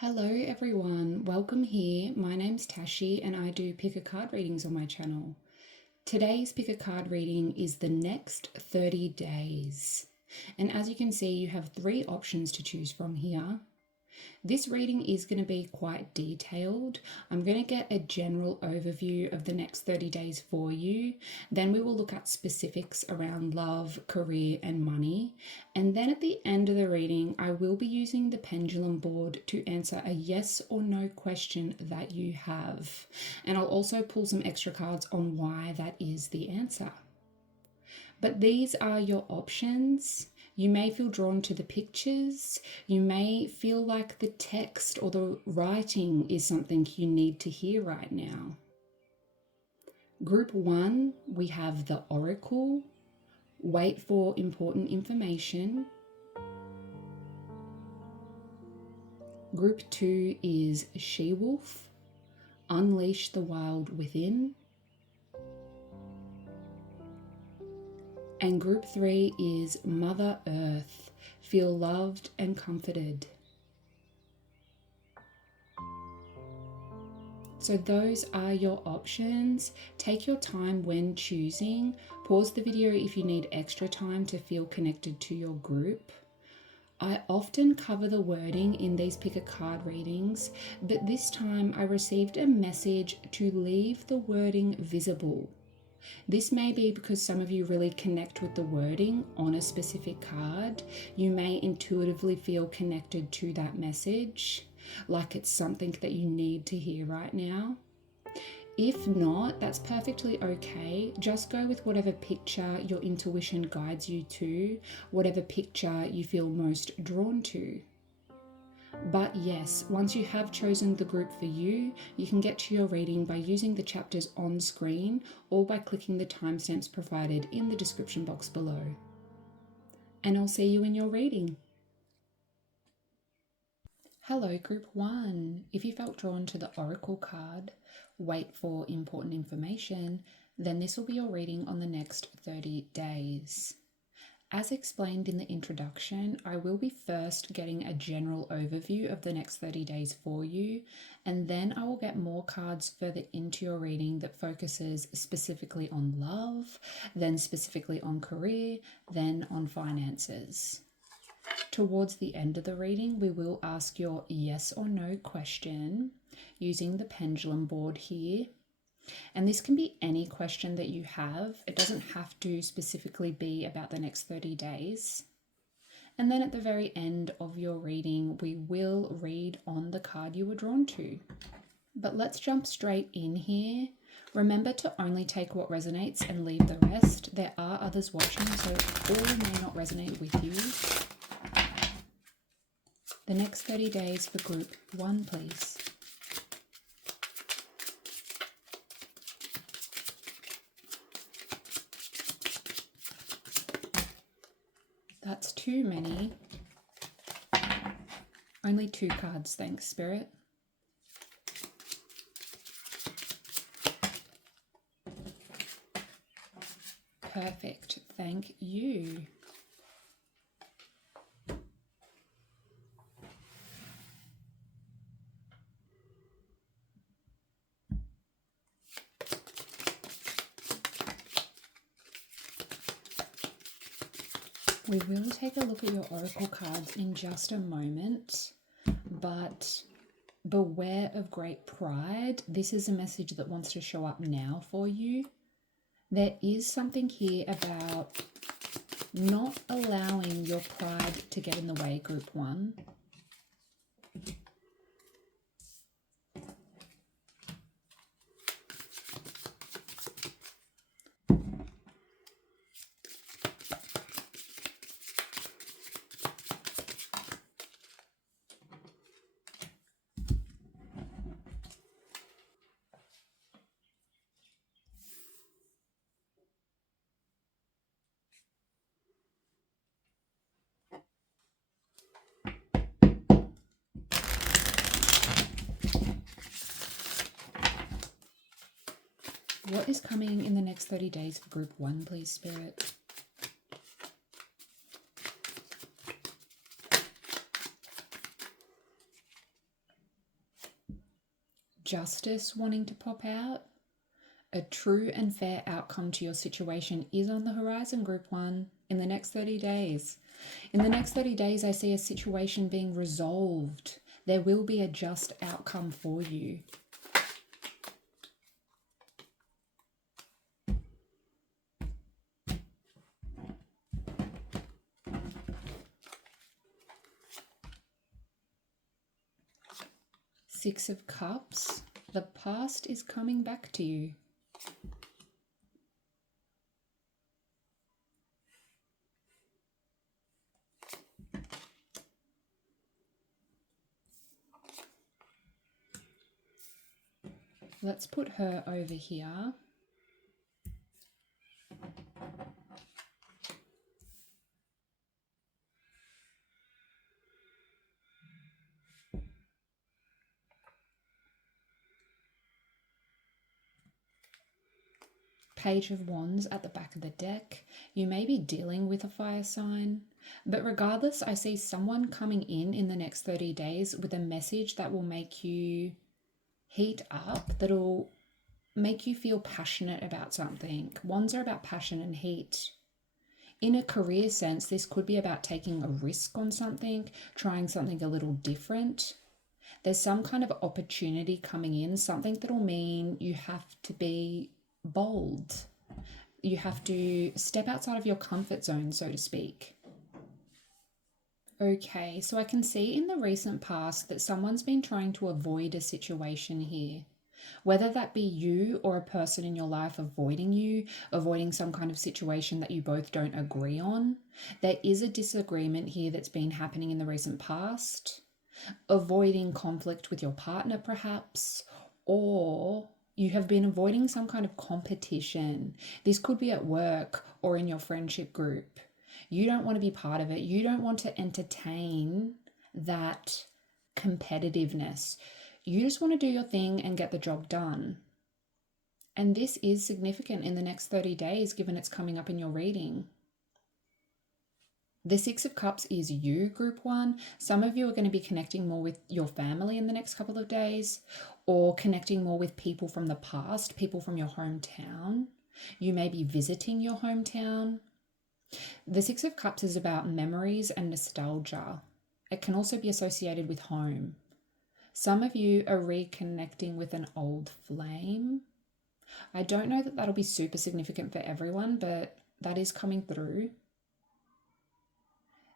Hello everyone, welcome here. My name's Tashi and I do pick a card readings on my channel. Today's pick a card reading is the next 30 days. And as you can see, you have 3 options to choose from here. This reading is going to be quite detailed. I'm going to get a general overview of the next 30 days for you. Then we will look at specifics around love, career, and money. And then at the end of the reading, I will be using the pendulum board to answer a yes or no question that you have. And I'll also pull some extra cards on why that is the answer. But these are your options. You may feel drawn to the pictures. You may feel like the text or the writing is something you need to hear right now. Group 1, we have the Oracle. Wait for important information. Group 2 is She-Wolf. Unleash the wild within. And group 3 is Mother Earth. Feel loved and comforted. So those are your options. Take your time when choosing. Pause the video if you need extra time to feel connected to your group. I often cover the wording in these pick a card readings, but this time I received a message to leave the wording visible. This may be because some of you really connect with the wording on a specific card. You may intuitively feel connected to that message, like it's something that you need to hear right now. If not, that's perfectly okay. Just go with whatever picture your intuition guides you to, whatever picture you feel most drawn to. But yes, once you have chosen the group for you, you can get to your reading by using the chapters on screen or by clicking the timestamps provided in the description box below. And I'll see you in your reading. Hello Group 1. If you felt drawn to the Oracle card, wait for important information, then this will be your reading on the next 30 days. As explained in the introduction, I will be first getting a general overview of the next 30 days for you, and then I will get more cards further into your reading that focuses specifically on love, then specifically on career, then on finances. Towards the end of the reading, we will ask your yes or no question using the pendulum board here. And this can be any question that you have. It doesn't have to specifically be about the next 30 days. And then at the very end of your reading, we will read on the card you were drawn to. But let's jump straight in here. Remember to only take what resonates and leave the rest. There are others watching, so all may not resonate with you. The next 30 days for group 1, please. That's too many. Only 2 cards, thanks, Spirit. Perfect, thank you. We will take a look at your oracle cards in just a moment, but beware of great pride. This is a message that wants to show up now for you. There is something here about not allowing your pride to get in the way, group 1. What is coming in the next 30 days for group 1, please, Spirit? justice wanting to pop out. A true and fair outcome to your situation is on the horizon, Group 1, in the next 30 days. In the next 30 days, I see a situation being resolved. There will be a just outcome for you. Six of Cups. The past is coming back to you. Let's put her over here. Page of Wands at the back of the deck. You may be dealing with a fire sign, but regardless, I see someone coming in the next 30 days with a message that will make you heat up, that'll make you feel passionate about something. Wands are about passion and heat. In a career sense, this could be about taking a risk on something, trying something a little different. There's some kind of opportunity coming in, something that'll mean you have to be bold. You have to step outside of your comfort zone, so to speak. Okay, so I can see in the recent past that someone's been trying to avoid a situation here. Whether that be you or a person in your life avoiding you, avoiding some kind of situation that you both don't agree on, there is a disagreement here that's been happening in the recent past. Avoiding conflict with your partner perhaps, or you have been avoiding some kind of competition. This could be at work or in your friendship group. You don't want to be part of it. You don't want to entertain that competitiveness. You just want to do your thing and get the job done. And this is significant in the next 30 days, given it's coming up in your reading. The Six of Cups is you, Group 1. Some of you are going to be connecting more with your family in the next couple of days, or connecting more with people from the past, people from your hometown. You may be visiting your hometown. The Six of Cups is about memories and nostalgia. It can also be associated with home. Some of you are reconnecting with an old flame. I don't know that that'll be super significant for everyone, but that is coming through.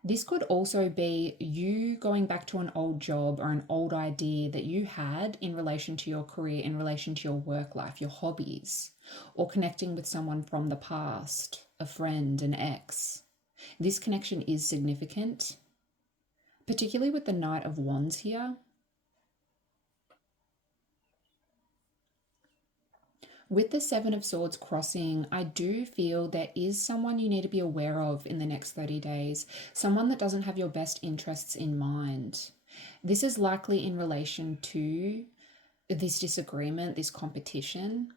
This could also be you going back to an old job or an old idea that you had in relation to your career, in relation to your work life, your hobbies, or connecting with someone from the past, a friend, an ex. This connection is significant, particularly with the Knight of Wands here. With the Seven of Swords crossing, I do feel there is someone you need to be aware of in the next 30 days, someone that doesn't have your best interests in mind. This is likely in relation to this disagreement, this competition.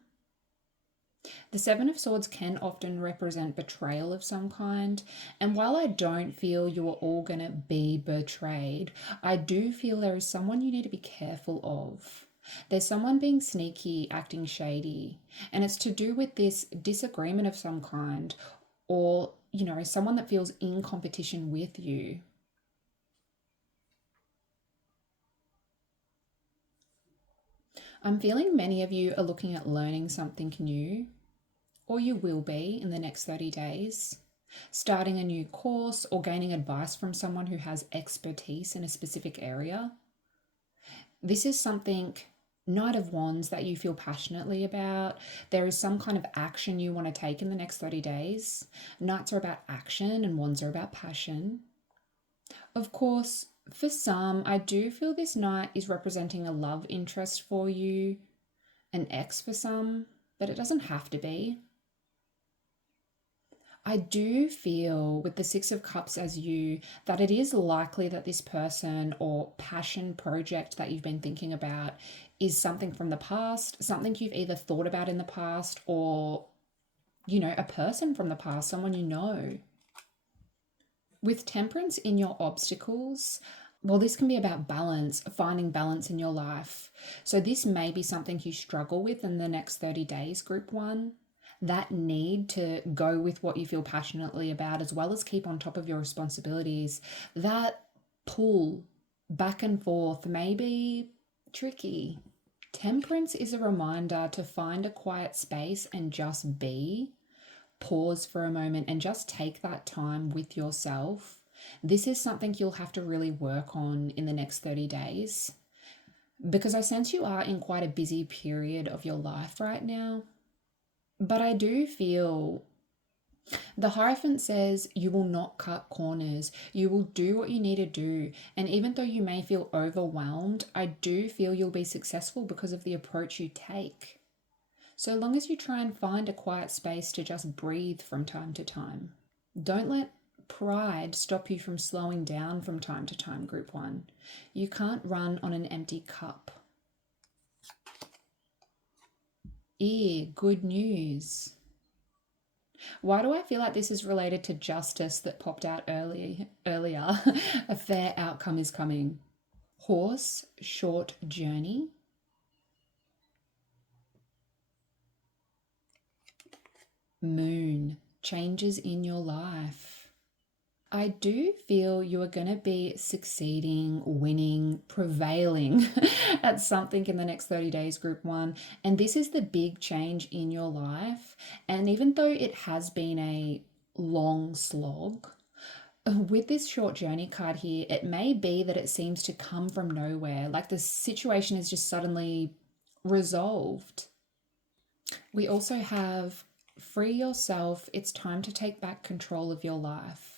The Seven of Swords can often represent betrayal of some kind, and while I don't feel you are all going to be betrayed, I do feel there is someone you need to be careful of. There's someone being sneaky, acting shady, and it's to do with this disagreement of some kind, or, someone that feels in competition with you. I'm feeling many of you are looking at learning something new, or you will be in the next 30 days, starting a new course or gaining advice from someone who has expertise in a specific area. This is something, Knight of Wands, that you feel passionately about. There is some kind of action you want to take in the next 30 days. Knights are about action and Wands are about passion. Of course, for some, I do feel this Knight is representing a love interest for you, an ex for some, but it doesn't have to be. I do feel with the Six of Cups as you that it is likely that this person or passion project that you've been thinking about is something from the past, something you've either thought about in the past or, a person from the past, someone you know. With Temperance in your obstacles, Well, this can be about balance, finding balance in your life. So this may be something you struggle with in the next 30 days, group one. That need to go with what you feel passionately about, as well as keep on top of your responsibilities. That pull back and forth may be tricky. Temperance is a reminder to find a quiet space and just be. Pause for a moment and just take that time with yourself. This is something you'll have to really work on in the next 30 days because I sense you are in quite a busy period of your life right now. But I do feel the Hierophant says you will not cut corners. You will do what you need to do. And even though you may feel overwhelmed, I do feel you'll be successful because of the approach you take. So long as you try and find a quiet space to just breathe from time to time. Don't let pride stop you from slowing down from time to time, group one. You can't run on an empty cup. Good news. Why do I feel like this is related to justice that popped out earlier? A fair outcome is coming. Horse, short journey. Moon, changes in your life. I do feel you are going to be succeeding, winning, prevailing at something in the next 30 days, group one. And this is the big change in your life. And even though it has been a long slog, with this short journey card here, it may be that it seems to come from nowhere. Like the situation is just suddenly resolved. We also have free yourself. It's time to take back control of your life.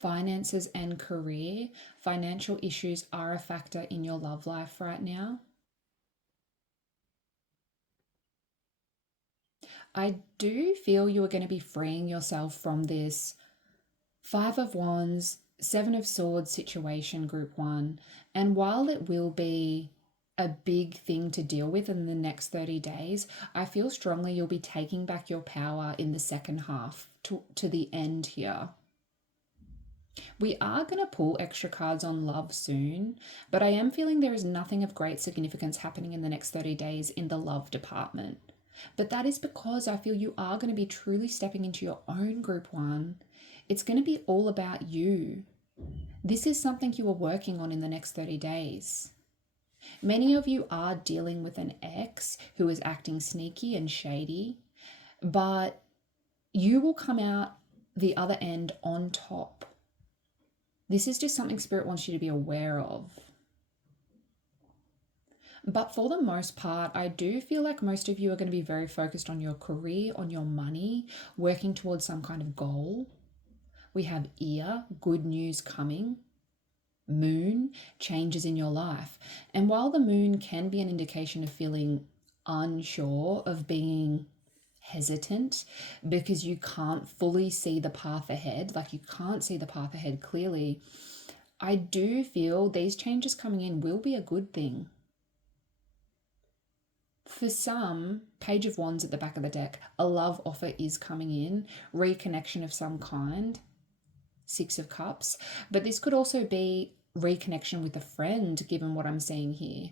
Finances and career. Financial issues are a factor in your love life right now. I do feel you are going to be freeing yourself from this Five of Wands, Seven of Swords situation, group one. And while it will be a big thing to deal with in the next 30 days, I feel strongly you'll be taking back your power in the second half to the end here. We are going to pull extra cards on love soon, but I am feeling there is nothing of great significance happening in the next 30 days in the love department. But that is because I feel you are going to be truly stepping into your own, group one. It's going to be all about you. This is something you are working on in the next 30 days. Many of you are dealing with an ex who is acting sneaky and shady, but you will come out the other end on top. This is just something Spirit wants you to be aware of. But for the most part, I do feel like most of you are going to be very focused on your career, on your money, working towards some kind of goal. We have Ear, good news coming. Moon, changes in your life. And while the moon can be an indication of feeling unsure, of being hesitant because you can't fully see the path ahead, like you can't see the path ahead clearly, I do feel these changes coming in will be a good thing. For some, Page of Wands at the back of the deck, a love offer is coming in, reconnection of some kind, Six of Cups, but this could also be reconnection with a friend, given what I'm seeing here.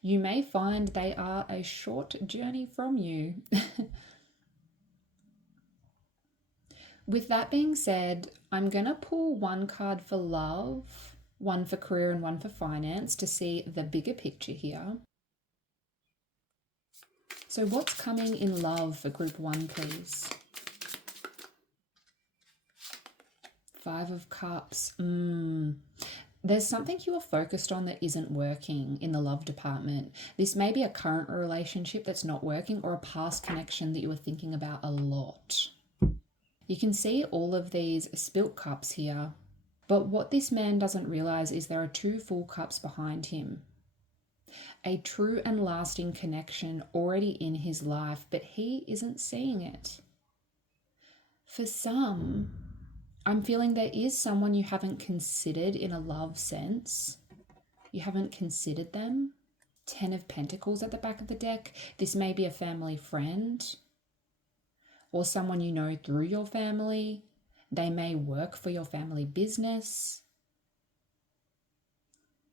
You may find they are a short journey from you. With that being said, I'm going to pull one card for love, one for career and one for finance to see the bigger picture here. So what's coming in love for group one, please? Five of Cups. There's something you are focused on that isn't working in the love department. This may be a current relationship that's not working or a past connection that you were thinking about a lot. You can see all of these spilt cups here. But what this man doesn't realize is there are two full cups behind him. A true and lasting connection already in his life, but he isn't seeing it. For some, I'm feeling there is someone you haven't considered in a love sense. You haven't considered them. 10 of Pentacles at the back of the deck. This may be a family friend. or someone you know through your family. They may work for your family business.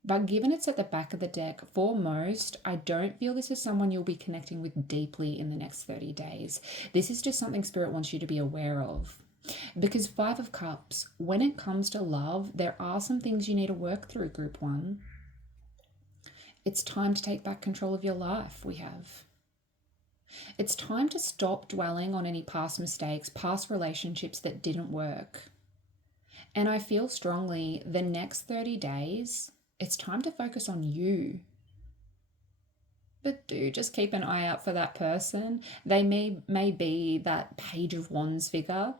But given it's at the back of the deck, for most, I don't feel this is someone you'll be connecting with deeply in the next 30 days. This is just something Spirit wants you to be aware of. Because Five of Cups, when it comes to love, there are some things you need to work through, Group 1. It's time to take back control of your life, we have. It's time to stop dwelling on any past mistakes, past relationships that didn't work. And I feel strongly the next 30 days, it's time to focus on you. But do just keep an eye out for that person. They may be that Page of Wands figure.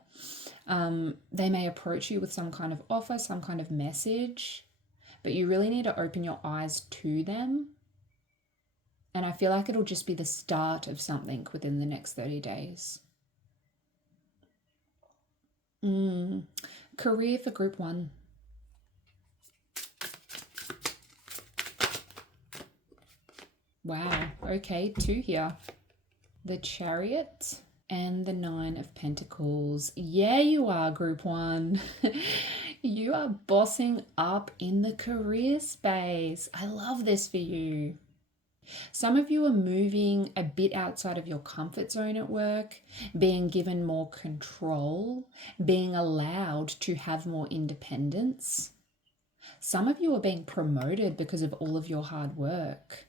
They may approach you with some kind of offer, some kind of message, but you really need to open your eyes to them. And I feel like it'll just be the start of something within the next 30 days. Career for Group 1. Wow, okay, 2 here. The Chariot and the 9 of Pentacles. Yeah, you are, Group 1. You are bossing up in the career space. I love this for you. Some of you are moving a bit outside of your comfort zone at work, being given more control, being allowed to have more independence. Some of you are being promoted because of all of your hard work.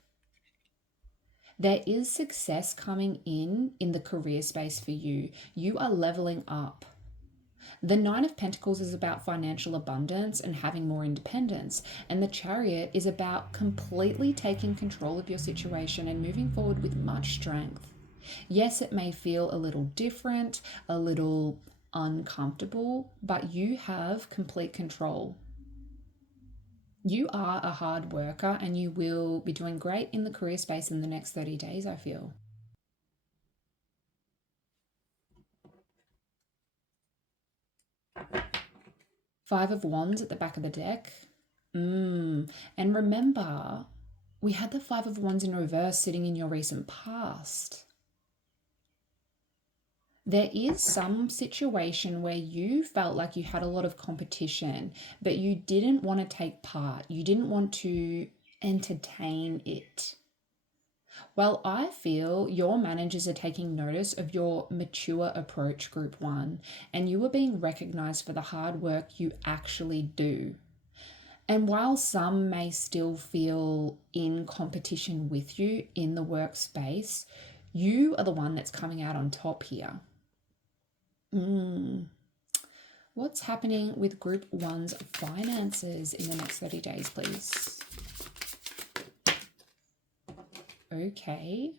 There is success coming in the career space for you. You are leveling up. The 9 of Pentacles is about financial abundance and having more independence. And the Chariot is about completely taking control of your situation and moving forward with much strength. Yes, it may feel a little different, a little uncomfortable, but you have complete control. You are a hard worker and you will be doing great in the career space in the next 30 days, I feel. Five of Wands at the back of the deck. And remember, we had the Five of Wands in reverse sitting in your recent past. There is some situation where you felt like you had a lot of competition, but you didn't want to take part. You didn't want to entertain it. Well, I feel your managers are taking notice of your mature approach, Group 1, and you are being recognized for the hard work you actually do. And while some may still feel in competition with you in the workspace, you are the one that's coming out on top here. What's happening with Group 1's finances in the next 30 days, please? Okay,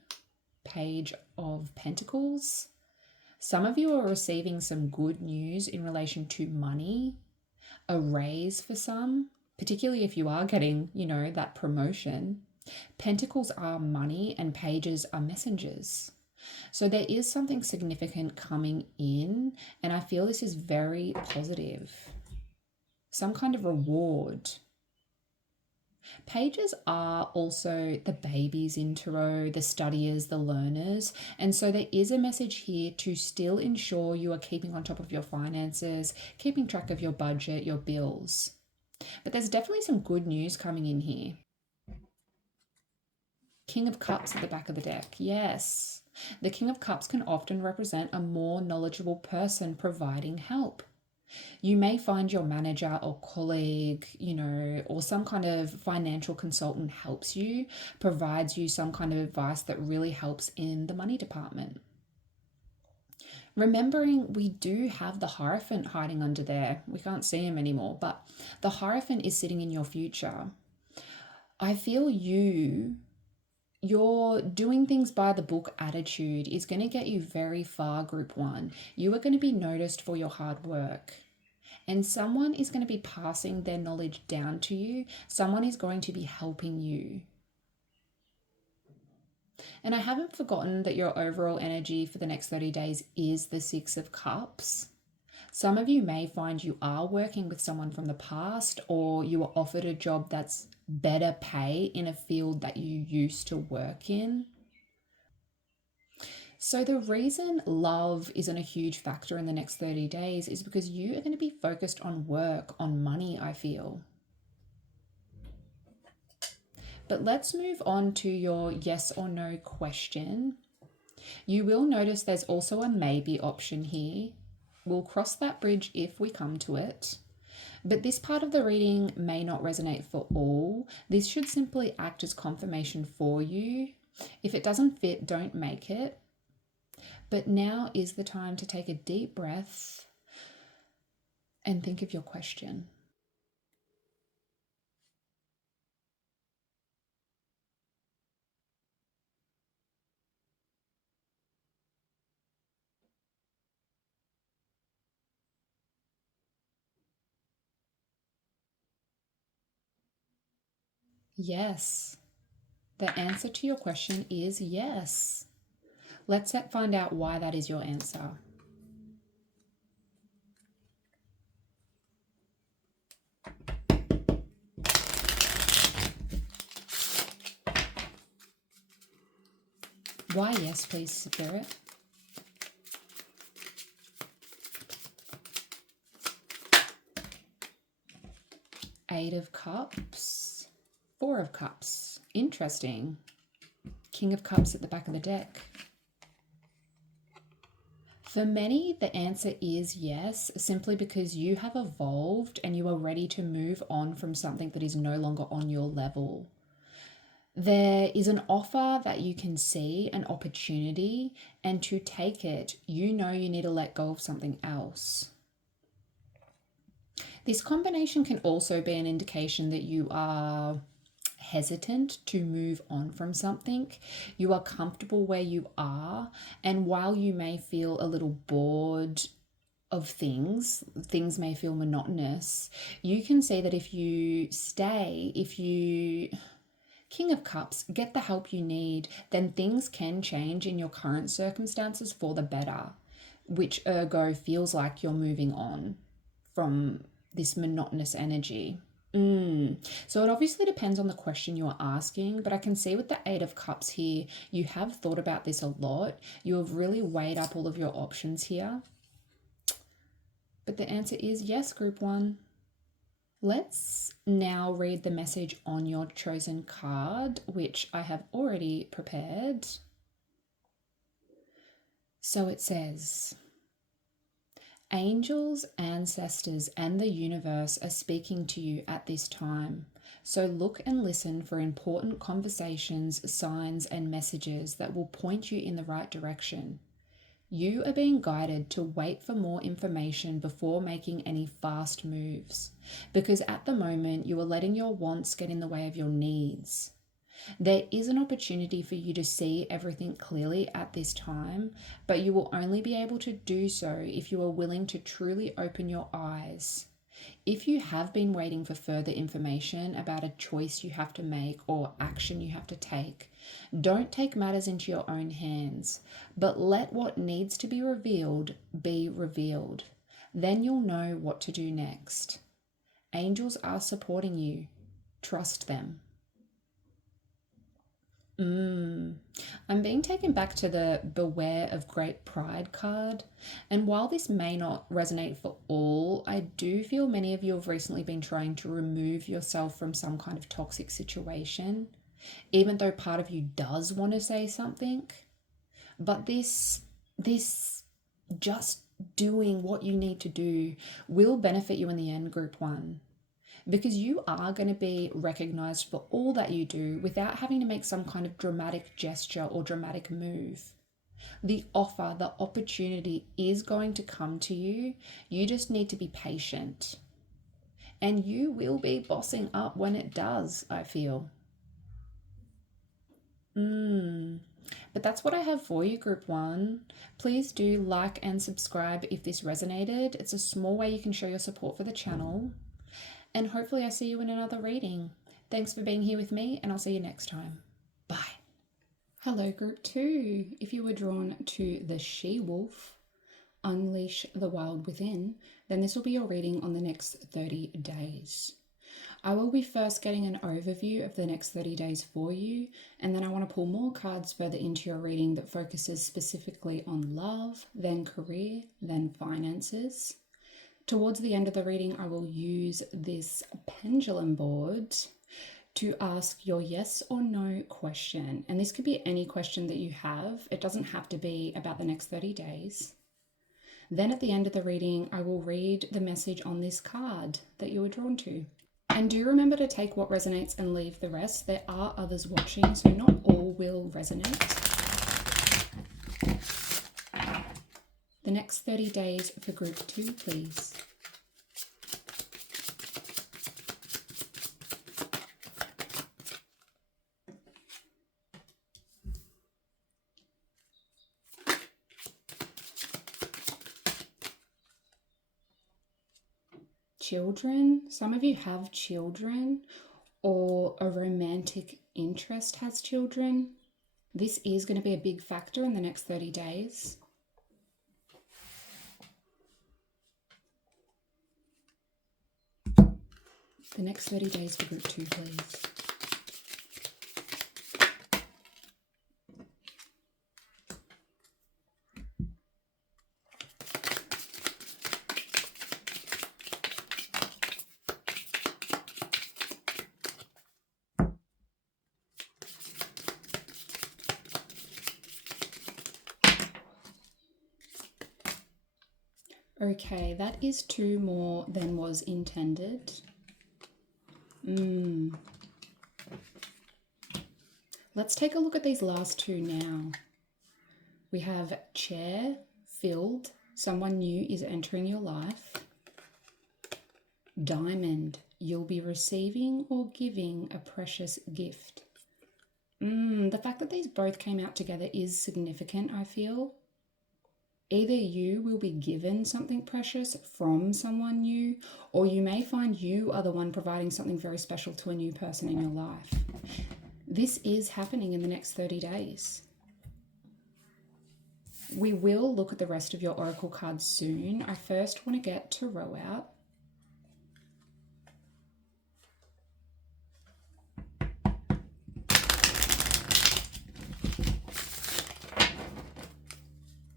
Page of Pentacles. Some of you are receiving some good news in relation to money, a raise for some, particularly if you are getting, that promotion. Pentacles are money and pages are messengers. So there is something significant coming in, and I feel this is very positive. Some kind of reward. Pages are also the babies in tarot, the studiers, the learners. And so there is a message here to still ensure you are keeping on top of your finances, keeping track of your budget, your bills. But there's definitely some good news coming in here. King of Cups at the back of the deck. Yes. The King of Cups can often represent a more knowledgeable person providing help. You may find your manager or colleague, or some kind of financial consultant helps you, provides you some kind of advice that really helps in the money department. Remembering we do have the Hierophant hiding under there. We can't see him anymore, but the Hierophant is sitting in your future. I feel your doing things by the book attitude is going to get you very far, Group 1. You are going to be noticed for your hard work. And someone is going to be passing their knowledge down to you. Someone is going to be helping you. And I haven't forgotten that your overall energy for the next 30 days is the Six of Cups. Some of you may find you are working with someone from the past, or you were offered a job that's better pay in a field that you used to work in. So the reason love isn't a huge factor in the next 30 days is because you are going to be focused on work, on money, I feel. But let's move on to your yes or no question. You will notice there's also a maybe option here. We'll cross that bridge if we come to it. But this part of the reading may not resonate for all. This should simply act as confirmation for you. If it doesn't fit, don't make it. But now is the time to take a deep breath and think of your question. Yes. The answer to your question is yes. Let's find out why that is your answer. Why yes, please, Spirit? Eight of Cups, Four of Cups. Interesting. King of Cups at the back of the deck. For many, the answer is yes, simply because you have evolved and you are ready to move on from something that is no longer on your level. There is an offer that you can see, an opportunity, and to take it, you know you need to let go of something else. This combination can also be an indication that you are hesitant to move on from something. You are comfortable where you are, and while you may feel a little bored of things may feel monotonous, you can see that if you stay, King of Cups, get the help you need, then things can change in your current circumstances for the better, which ergo feels like you're moving on from this monotonous energy. So it obviously depends on the question you are asking, but I can see with the Eight of Cups here, you have thought about this a lot. You have really weighed up all of your options here. But the answer is yes, Group 1. Let's now read the message on your chosen card, which I have already prepared. So it says, angels, ancestors, and the universe are speaking to you at this time. So look and listen for important conversations, signs, and messages that will point you in the right direction. You are being guided to wait for more information before making any fast moves, because at the moment you are letting your wants get in the way of your needs. There is an opportunity for you to see everything clearly at this time, but you will only be able to do so if you are willing to truly open your eyes. If you have been waiting for further information about a choice you have to make or action you have to take, don't take matters into your own hands, but let what needs to be revealed be revealed. Then you'll know what to do next. Angels are supporting you. Trust them. I'm being taken back to the Beware of Great Pride card. And while this may not resonate for all, I do feel many of you have recently been trying to remove yourself from some kind of toxic situation, even though part of you does want to say something. But this just doing what you need to do will benefit you in the end, Group 1. Because you are going to be recognized for all that you do without having to make some kind of dramatic gesture or dramatic move. The offer, the opportunity is going to come to you. You just need to be patient. And you will be bossing up when it does, I feel. But that's what I have for you, Group 1. Please do like and subscribe if this resonated. It's a small way you can show your support for the channel. And hopefully I see you in another reading. Thanks for being here with me, and I'll see you next time. Bye. Hello, Group 2. If you were drawn to the She-Wolf, Unleash the Wild Within, then this will be your reading on the next 30 days. I will be first getting an overview of the next 30 days for you, and then I want to pull more cards further into your reading that focuses specifically on love, then career, then finances. Towards the end of the reading, I will use this pendulum board to ask your yes or no question. And this could be any question that you have. It doesn't have to be about the next 30 days. Then at the end of the reading, I will read the message on this card that you were drawn to. And do remember to take what resonates and leave the rest. There are others watching, so not all will resonate. The next 30 days for group 2, please. Children. Some of you have children, or a romantic interest has children. This is going to be a big factor in the next 30 days. The next 30 days for group 2, please. Okay, that is 2 more than was intended. Let's take a look at these last 2 now. We have chair, filled, someone new is entering your life. Diamond, you'll be receiving or giving a precious gift. The fact that these both came out together is significant, I feel. Either you will be given something precious from someone new, or you may find you are the one providing something very special to a new person in your life. This is happening in the next 30 days. We will look at the rest of your oracle cards soon. I first want to get Tarot out.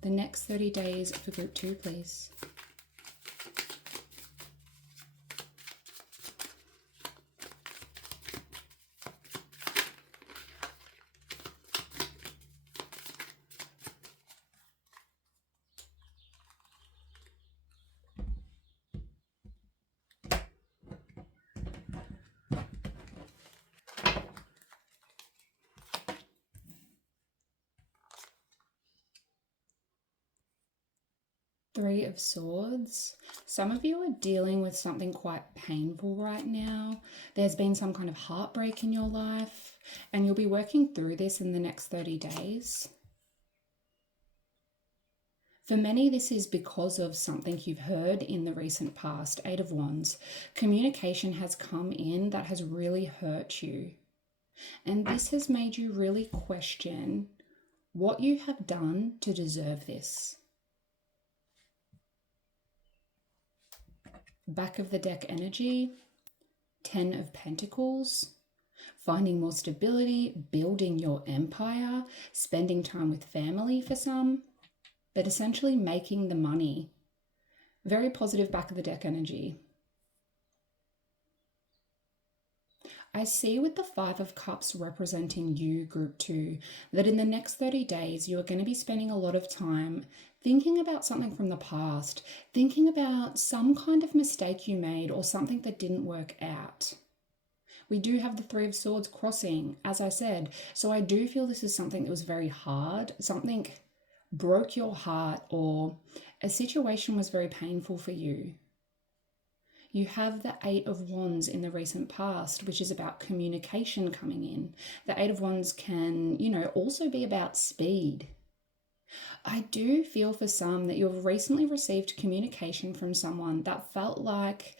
The next 30 days for group 2, please. Three of Swords. Some of you are dealing with something quite painful right now. There's been some kind of heartbreak in your life, and you'll be working through this in the next 30 days. For many, this is because of something you've heard in the recent past. 8 of Wands. Communication has come in that has really hurt you. And this has made you really question what you have done to deserve this. Back of the deck energy, 10 of Pentacles, finding more stability, building your empire, spending time with family for some, but essentially making the money. Very positive back of the deck energy. I see with the 5 of Cups representing you, group 2, that in the next 30 days, you are going to be spending a lot of time thinking about something from the past, thinking about some kind of mistake you made or something that didn't work out. We do have the 3 of Swords crossing, as I said, so I do feel this is something that was very hard, something broke your heart, or a situation was very painful for you. You have the 8 of Wands in the recent past, which is about communication coming in. The 8 of Wands can, also be about speed. I do feel for some that you have recently received communication from someone that felt like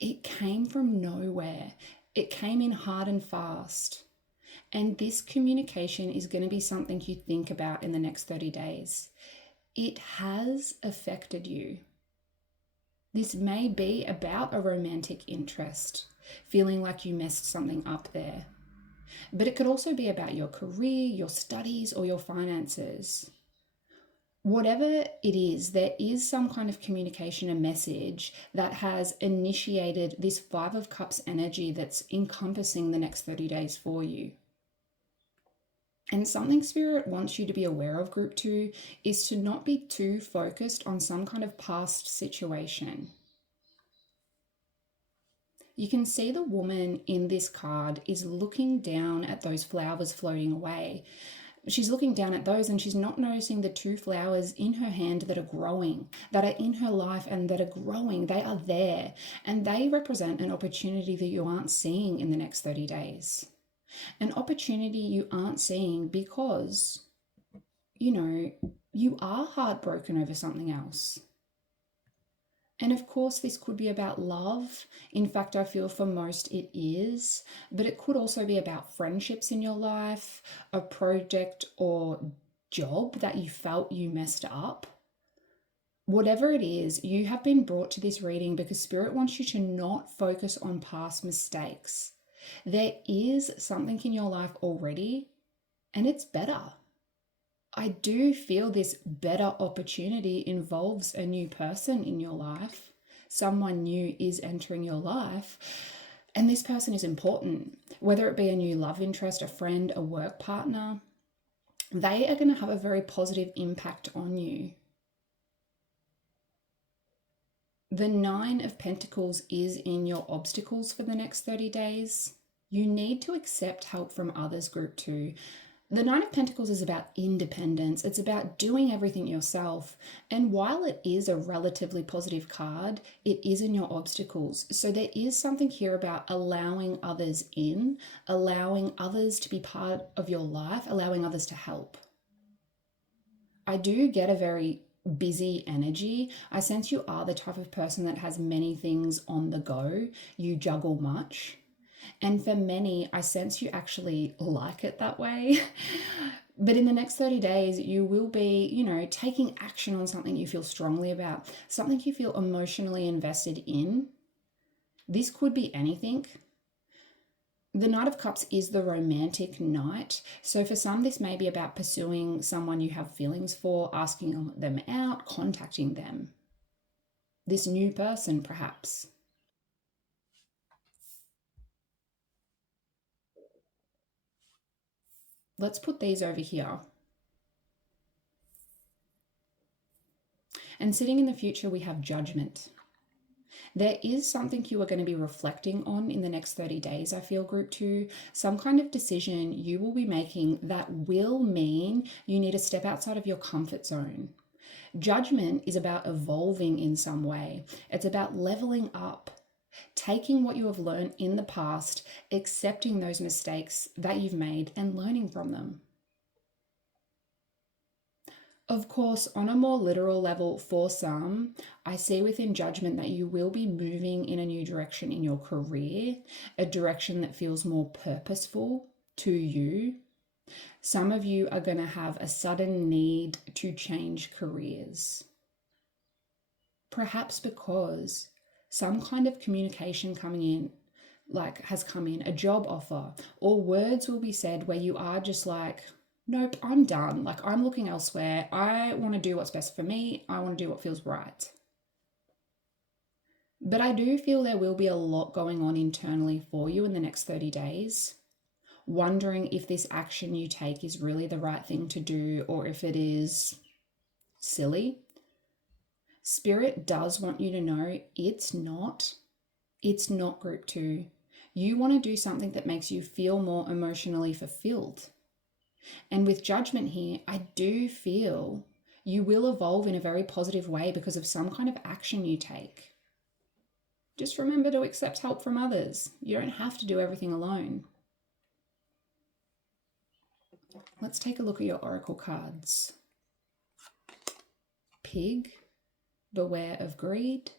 it came from nowhere. It came in hard and fast. And this communication is going to be something you think about in the next 30 days. It has affected you. This may be about a romantic interest, feeling like you messed something up there. But it could also be about your career, your studies, or your finances. Whatever it is, there is some kind of communication and message that has initiated this Five of Cups energy that's encompassing the next 30 days for you. And something Spirit wants you to be aware of, Group 2, is to not be too focused on some kind of past situation. You can see the woman in this card is looking down at those flowers floating away. She's looking down at those and she's not noticing the two flowers in her hand that are growing, that are in her life and that are growing. They are there and they represent an opportunity that you aren't seeing in the next 30 days. An opportunity you aren't seeing because, you are heartbroken over something else. And of course, this could be about love. In fact, I feel for most it is, but it could also be about friendships in your life, a project or job that you felt you messed up. Whatever it is, you have been brought to this reading because Spirit wants you to not focus on past mistakes. There is something in your life already, and it's better. I do feel this better opportunity involves a new person in your life. Someone new is entering your life, and this person is important. Whether it be a new love interest, a friend, a work partner, they are going to have a very positive impact on you. The Nine of Pentacles is in your obstacles for the next 30 days. You need to accept help from others, Group 2. The Nine of Pentacles is about independence. It's about doing everything yourself. And while it is a relatively positive card, it is in your obstacles. So there is something here about allowing others in, allowing others to be part of your life, allowing others to help. I do get a very busy energy. I sense you are the type of person that has many things on the go. You juggle much. And for many, I sense you actually like it that way. But in the next 30 days, you will be, taking action on something you feel strongly about, something you feel emotionally invested in. This could be anything. The Knight of Cups is the romantic knight. So for some, this may be about pursuing someone you have feelings for, asking them out, contacting them. This new person, perhaps. Let's put these over here. And sitting in the future, we have judgment. There is something you are going to be reflecting on in the next 30 days, I feel, Group 2. Some kind of decision you will be making that will mean you need to step outside of your comfort zone. Judgment is about evolving in some way. It's about leveling up, taking what you have learned in the past, accepting those mistakes that you've made and learning from them. Of course, on a more literal level for some, I see within judgment that you will be moving in a new direction in your career, a direction that feels more purposeful to you. Some of you are going to have a sudden need to change careers. Perhaps because some kind of communication coming in, has come in, a job offer, or words will be said where you are just like, nope, I'm done. I'm looking elsewhere. I want to do what's best for me. I want to do what feels right. But I do feel there will be a lot going on internally for you in the next 30 days. Wondering if this action you take is really the right thing to do or if it is silly. Spirit does want you to know it's not. It's not, Group 2. You want to do something that makes you feel more emotionally fulfilled. And with judgment here, I do feel you will evolve in a very positive way because of some kind of action you take. Just remember to accept help from others. You don't have to do everything alone. Let's take a look at your oracle cards. Pig, beware of greed.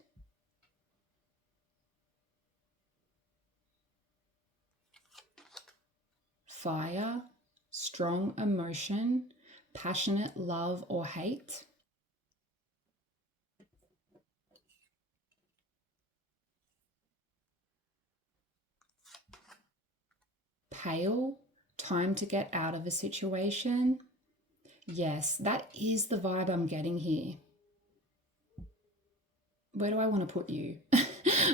Fire, strong emotion, passionate love or hate. exhale, time to get out of a situation. Yes, that is the vibe I'm getting here. Where do I want to put you?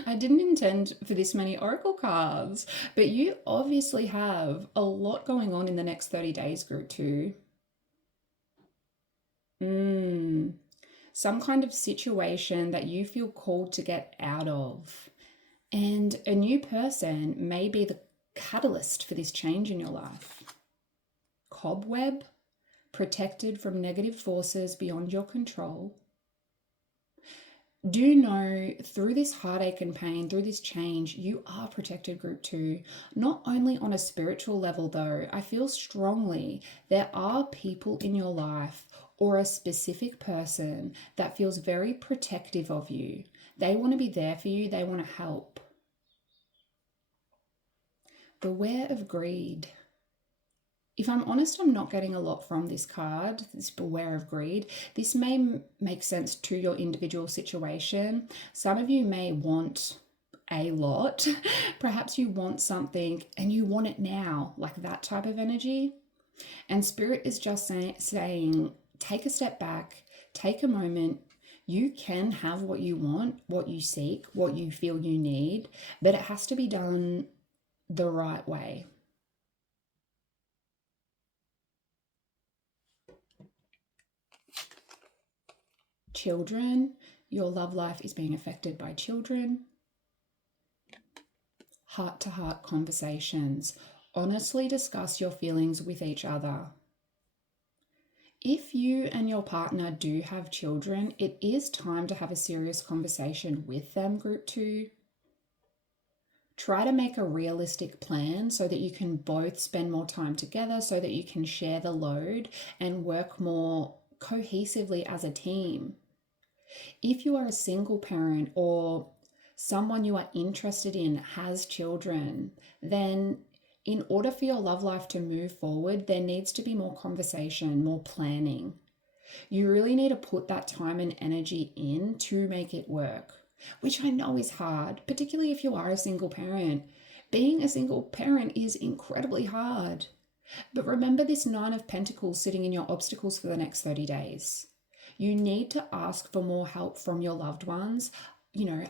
I didn't intend for this many oracle cards, but you obviously have a lot going on in the next 30 days, group 2. Some kind of situation that you feel called to get out of. And a new person may be the catalyst for this change in your life. Cobweb, protected from negative forces beyond your control. Do know through this heartache and pain, through this change, you are protected, group 2. Not only on a spiritual level though, I feel strongly there are people in your life or a specific person that feels very protective of you. They want to be there for you. They want to help. Beware of greed. If I'm honest, I'm not getting a lot from this card, this beware of greed. This may make sense to your individual situation. Some of you may want a lot. Perhaps you want something and you want it now, like that type of energy. And Spirit is just saying, take a step back, take a moment. You can have what you want, what you seek, what you feel you need, but it has to be done the right way. Children, your love life is being affected by children. Heart-to-heart conversations. Honestly discuss your feelings with each other. If you and your partner do have children, it is time to have a serious conversation with them, group 2. Try to make a realistic plan so that you can both spend more time together, so that you can share the load and work more cohesively as a team. If you are a single parent or someone you are interested in has children, then in order for your love life to move forward, there needs to be more conversation, more planning. You really need to put that time and energy in to make it work, which I know is hard, particularly if you are a single parent. Being a single parent is incredibly hard. But remember this 9 of Pentacles sitting in your obstacles for the next 30 days. You need to ask for more help from your loved ones.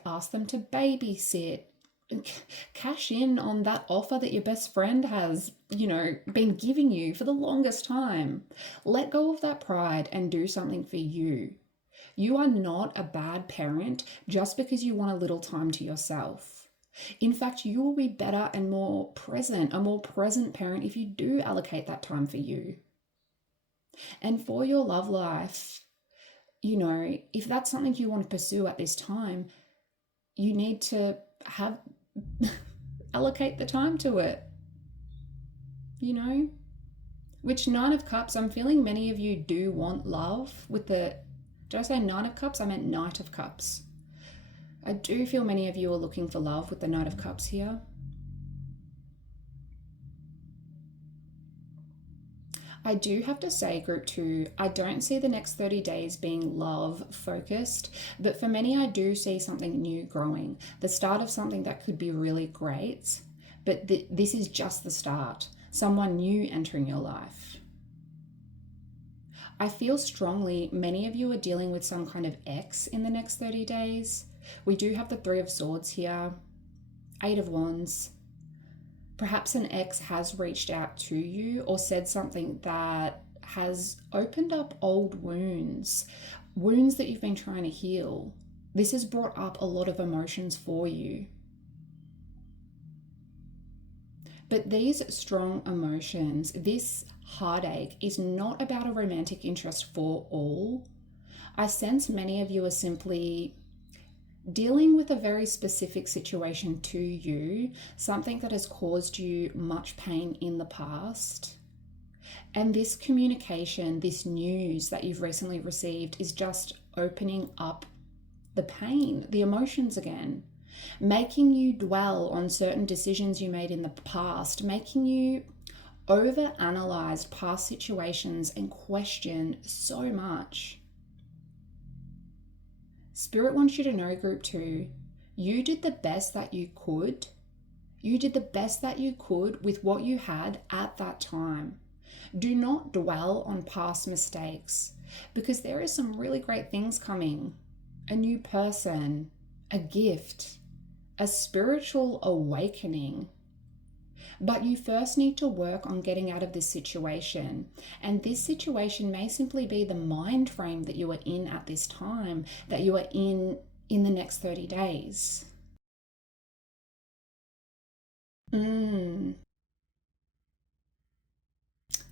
Ask them to babysit. Cash in on that offer that your best friend has, been giving you for the longest time. Let go of that pride and do something for you. You are not a bad parent just because you want a little time to yourself. In fact, you will be better and more present, a more present parent if you do allocate that time for you. And for your love life, if that's something you want to pursue at this time, you need to allocate the time to it. Which 9 of Cups, I'm feeling many of you do want love with the, did I say 9 of Cups? I meant Knight of Cups. I do feel many of you are looking for love with the Knight of Cups here. I do have to say, group 2, I don't see the next 30 days being love focused, but for many, I do see something new growing, the start of something that could be really great, but this is just the start, someone new entering your life. I feel strongly many of you are dealing with some kind of ex in the next 30 days. We do have the 3 of Swords here, 8 of Wands. Perhaps an ex has reached out to you or said something that has opened up old wounds that you've been trying to heal. This has brought up a lot of emotions for you. But these strong emotions, this heartache, is not about a romantic interest for all. I sense many of you are simply dealing with a very specific situation to you, something that has caused you much pain in the past. And this communication, this news that you've recently received is just opening up the pain, the emotions again, making you dwell on certain decisions you made in the past, making you overanalyze past situations and question so much. Spirit wants you to know, group 2, you did the best that you could You did the best that you could with what you had at that time. Do not dwell on past mistakes, because there is some really great things coming. A new person, a gift, a spiritual awakening. But you first need to work on getting out of this situation. And this situation may simply be the mind frame that you are in at this time, that you are in the next 30 days.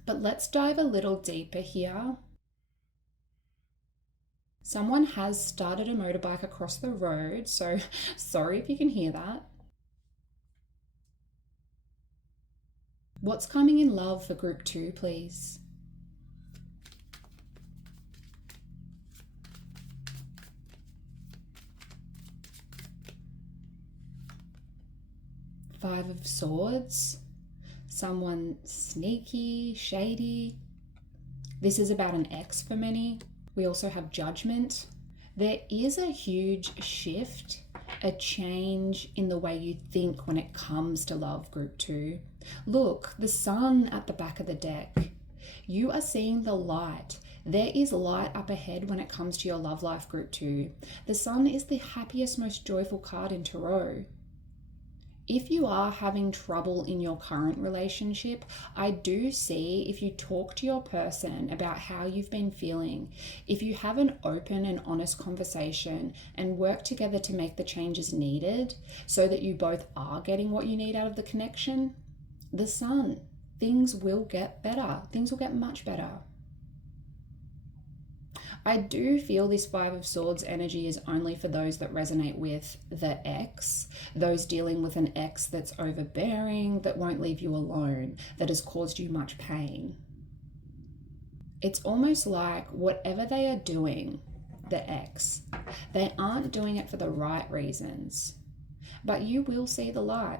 But let's dive a little deeper here. Someone has started a motorbike across the road, so sorry if you can hear that. What's coming in love for group 2, please? Five of Swords. Someone sneaky, shady. This is about an ex for many. We also have Judgment. There is a huge shift, a change in the way you think when it comes to love, group 2. Look, the sun at the back of the deck. You are seeing the light. There is light up ahead when it comes to your love life, group 2. The sun is the happiest, most joyful card in Tarot. If you are having trouble in your current relationship, I do see, if you talk to your person about how you've been feeling, if you have an open and honest conversation and work together to make the changes needed so that you both are getting what you need out of the connection, the sun, things will get better. Things will get much better. I do feel this Five of Swords energy is only for those that resonate with the ex, those dealing with an ex that's overbearing, that won't leave you alone, that has caused you much pain. It's almost like whatever they are doing, the ex, they aren't doing it for the right reasons. But you will see the light.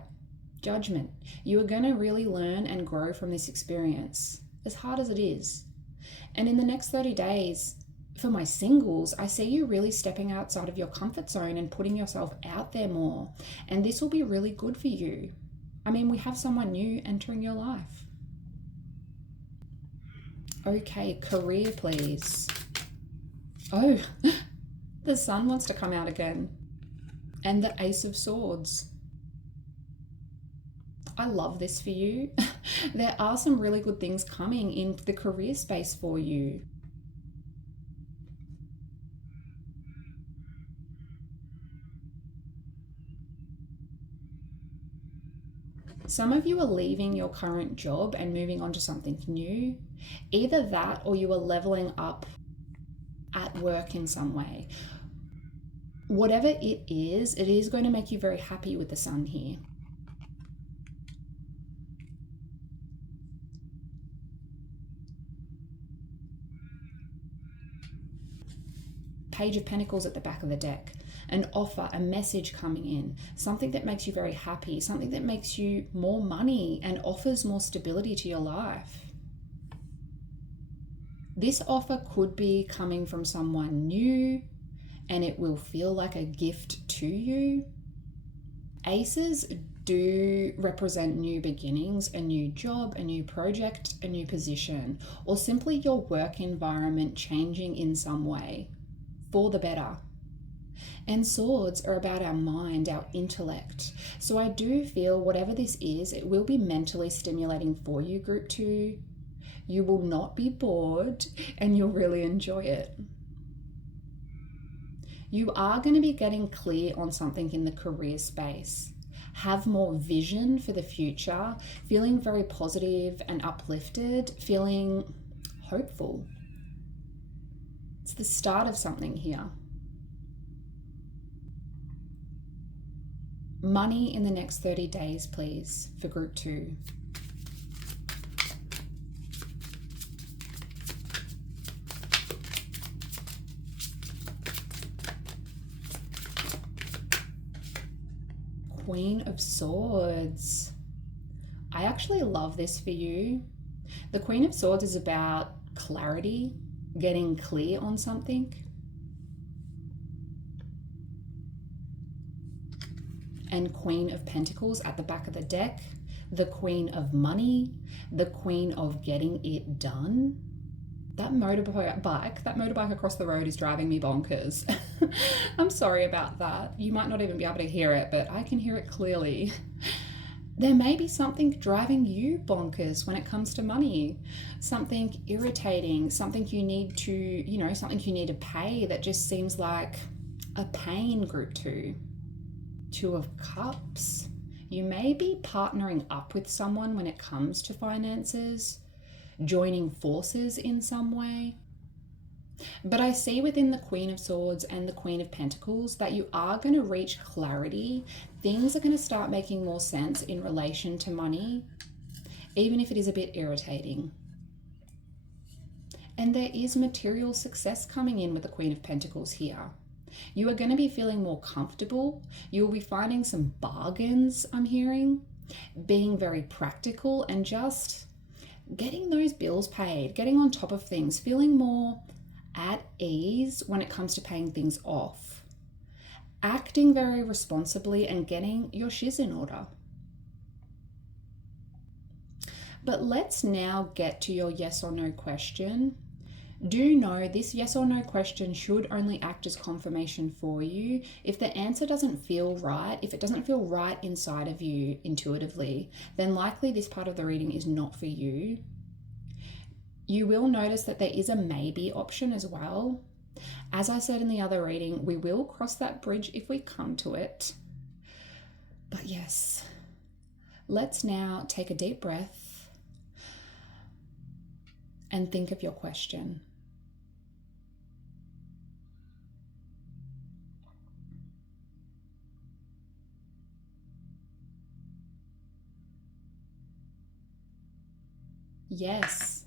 Judgment. You are going to really learn and grow from this experience, as hard as it is. And in the next 30 days, for my singles, I see you really stepping outside of your comfort zone and putting yourself out there more. And this will be really good for you. I mean, we have someone new entering your life. Okay, career, please. Oh, the sun wants to come out again. And the Ace of Swords. I love this for you. There are some really good things coming in the career space for you. Some of you are leaving your current job and moving on to something new. Either that or you are leveling up at work in some way. Whatever it is going to make you very happy with the sun here. Page of Pentacles at the back of the deck. An offer, a message coming in, something that makes you very happy, something that makes you more money and offers more stability to your life. This offer could be coming from someone new and it will feel like a gift to you. Aces do represent new beginnings, a new job, a new project, a new position, or simply your work environment changing in some way for the better. And swords are about our mind, our intellect. So I do feel whatever this is, it will be mentally stimulating for you, group 2. You will not be bored and you'll really enjoy it. You are going to be getting clear on something in the career space. Have more vision for the future, feeling very positive and uplifted, feeling hopeful. It's the start of something here. Money in the next 30 days, please, for group 2. Queen of Swords. I actually love this for you. The Queen of Swords is about clarity, getting clear on something. and Queen of Pentacles at the back of the deck, the Queen of Money, the Queen of Getting It Done. That motorbike across the road is driving me bonkers. I'm sorry about that. You might not even be able to hear it, but I can hear it clearly. There may be something driving you bonkers when it comes to money, something irritating, something you need to pay that just seems like a pain. Group 2. 2 of Cups. You may be partnering up with someone when it comes to finances, joining forces in some way. But I see within the Queen of Swords and the Queen of Pentacles that you are going to reach clarity. Things are going to start making more sense in relation to money, even if it is a bit irritating. And there is material success coming in with the Queen of Pentacles here. You are going to be feeling more comfortable. You will be finding some bargains, I'm hearing, being very practical and just getting those bills paid, getting on top of things, feeling more at ease when it comes to paying things off, acting very responsibly and getting your shiz in order. But let's now get to your yes or no question. Do know this yes or no question should only act as confirmation for you. If the answer doesn't feel right, if it doesn't feel right inside of you intuitively, then likely this part of the reading is not for you. You will notice that there is a maybe option as well. As I said in the other reading, we will cross that bridge if we come to it. But yes, let's now take a deep breath and think of your question. Yes.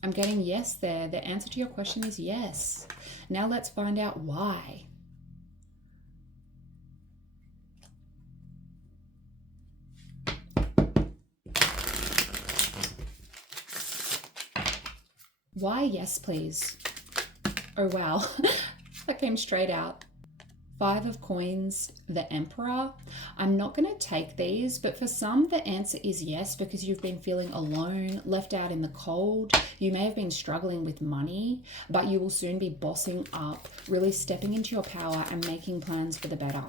I'm getting yes there. The answer to your question is yes. Now let's find out why. Why yes, please? Oh, wow. That came straight out. 5 of Coins, the Emperor. I'm not going to take these, but for some, the answer is yes, because you've been feeling alone, left out in the cold. You may have been struggling with money, but you will soon be bossing up, really stepping into your power and making plans for the better.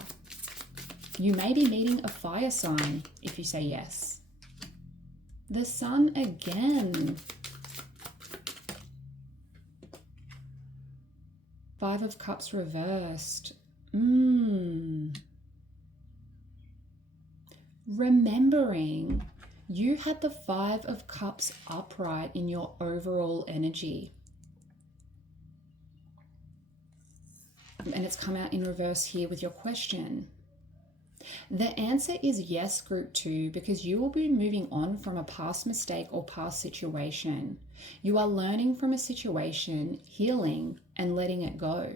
You may be meeting a fire sign if you say yes. The Sun again. 5 of Cups reversed. Remembering you had the 5 of Cups upright in your overall energy. And it's come out in reverse here with your question. The answer is yes, group 2, because you will be moving on from a past mistake or past situation. You are learning from a situation, healing, and letting it go.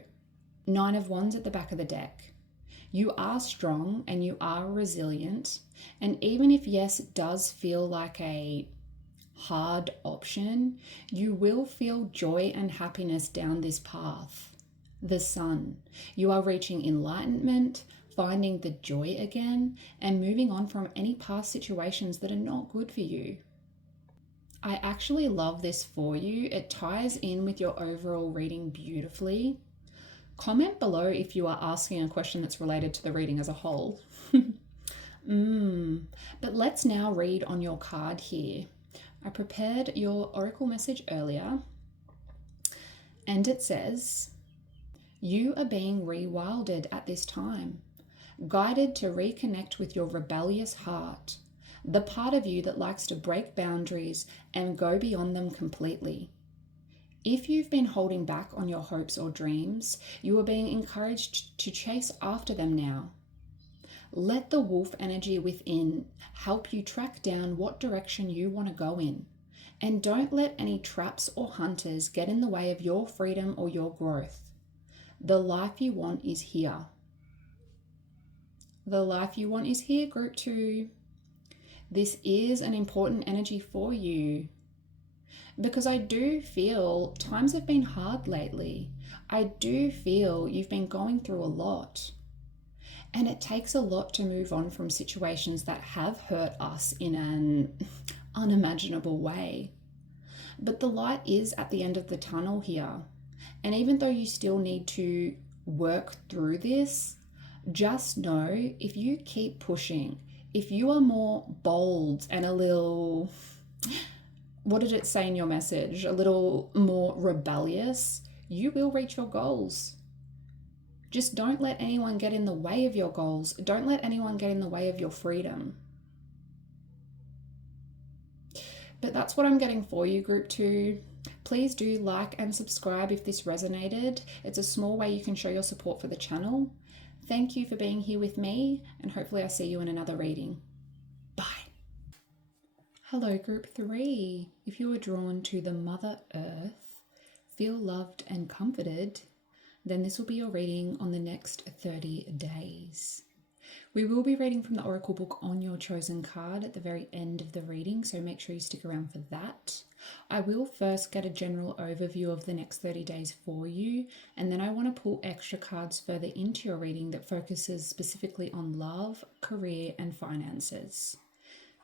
9 of Wands at the back of the deck. You are strong and you are resilient. And even if yes does feel like a hard option, you will feel joy and happiness down this path. The Sun. You are reaching enlightenment, finding the joy again, and moving on from any past situations that are not good for you. I actually love this for you. It ties in with your overall reading beautifully. Comment below if you are asking a question that's related to the reading as a whole. But let's now read on your card here. I prepared your oracle message earlier, and it says, you are being rewilded at this time, guided to reconnect with your rebellious heart, the part of you that likes to break boundaries and go beyond them completely. If you've been holding back on your hopes or dreams, you are being encouraged to chase after them now. Let the wolf energy within help you track down what direction you want to go in. And don't let any traps or hunters get in the way of your freedom or your growth. The life you want is here. The life you want is here, group 2. This is an important energy for you. Because I do feel times have been hard lately. I do feel you've been going through a lot. And it takes a lot to move on from situations that have hurt us in an unimaginable way. But the light is at the end of the tunnel here. And even though you still need to work through this, just know if you keep pushing, if you are more bold and a little, what did it say in your message? A little more rebellious, you will reach your goals. Just don't let anyone get in the way of your goals. Don't let anyone get in the way of your freedom. But that's what I'm getting for you, Group 2. Please do like and subscribe if this resonated. It's a small way you can show your support for the channel. Thank you for being here with me, and hopefully I'll see you in another reading. Bye. Hello, Group 3. If you are drawn to the Mother Earth, feel loved and comforted, then this will be your reading on the next 30 days. We will be reading from the Oracle book on your chosen card at the very end of the reading, so make sure you stick around for that. I will first get a general overview of the next 30 days for you, and then I want to pull extra cards further into your reading that focuses specifically on love, career, and finances.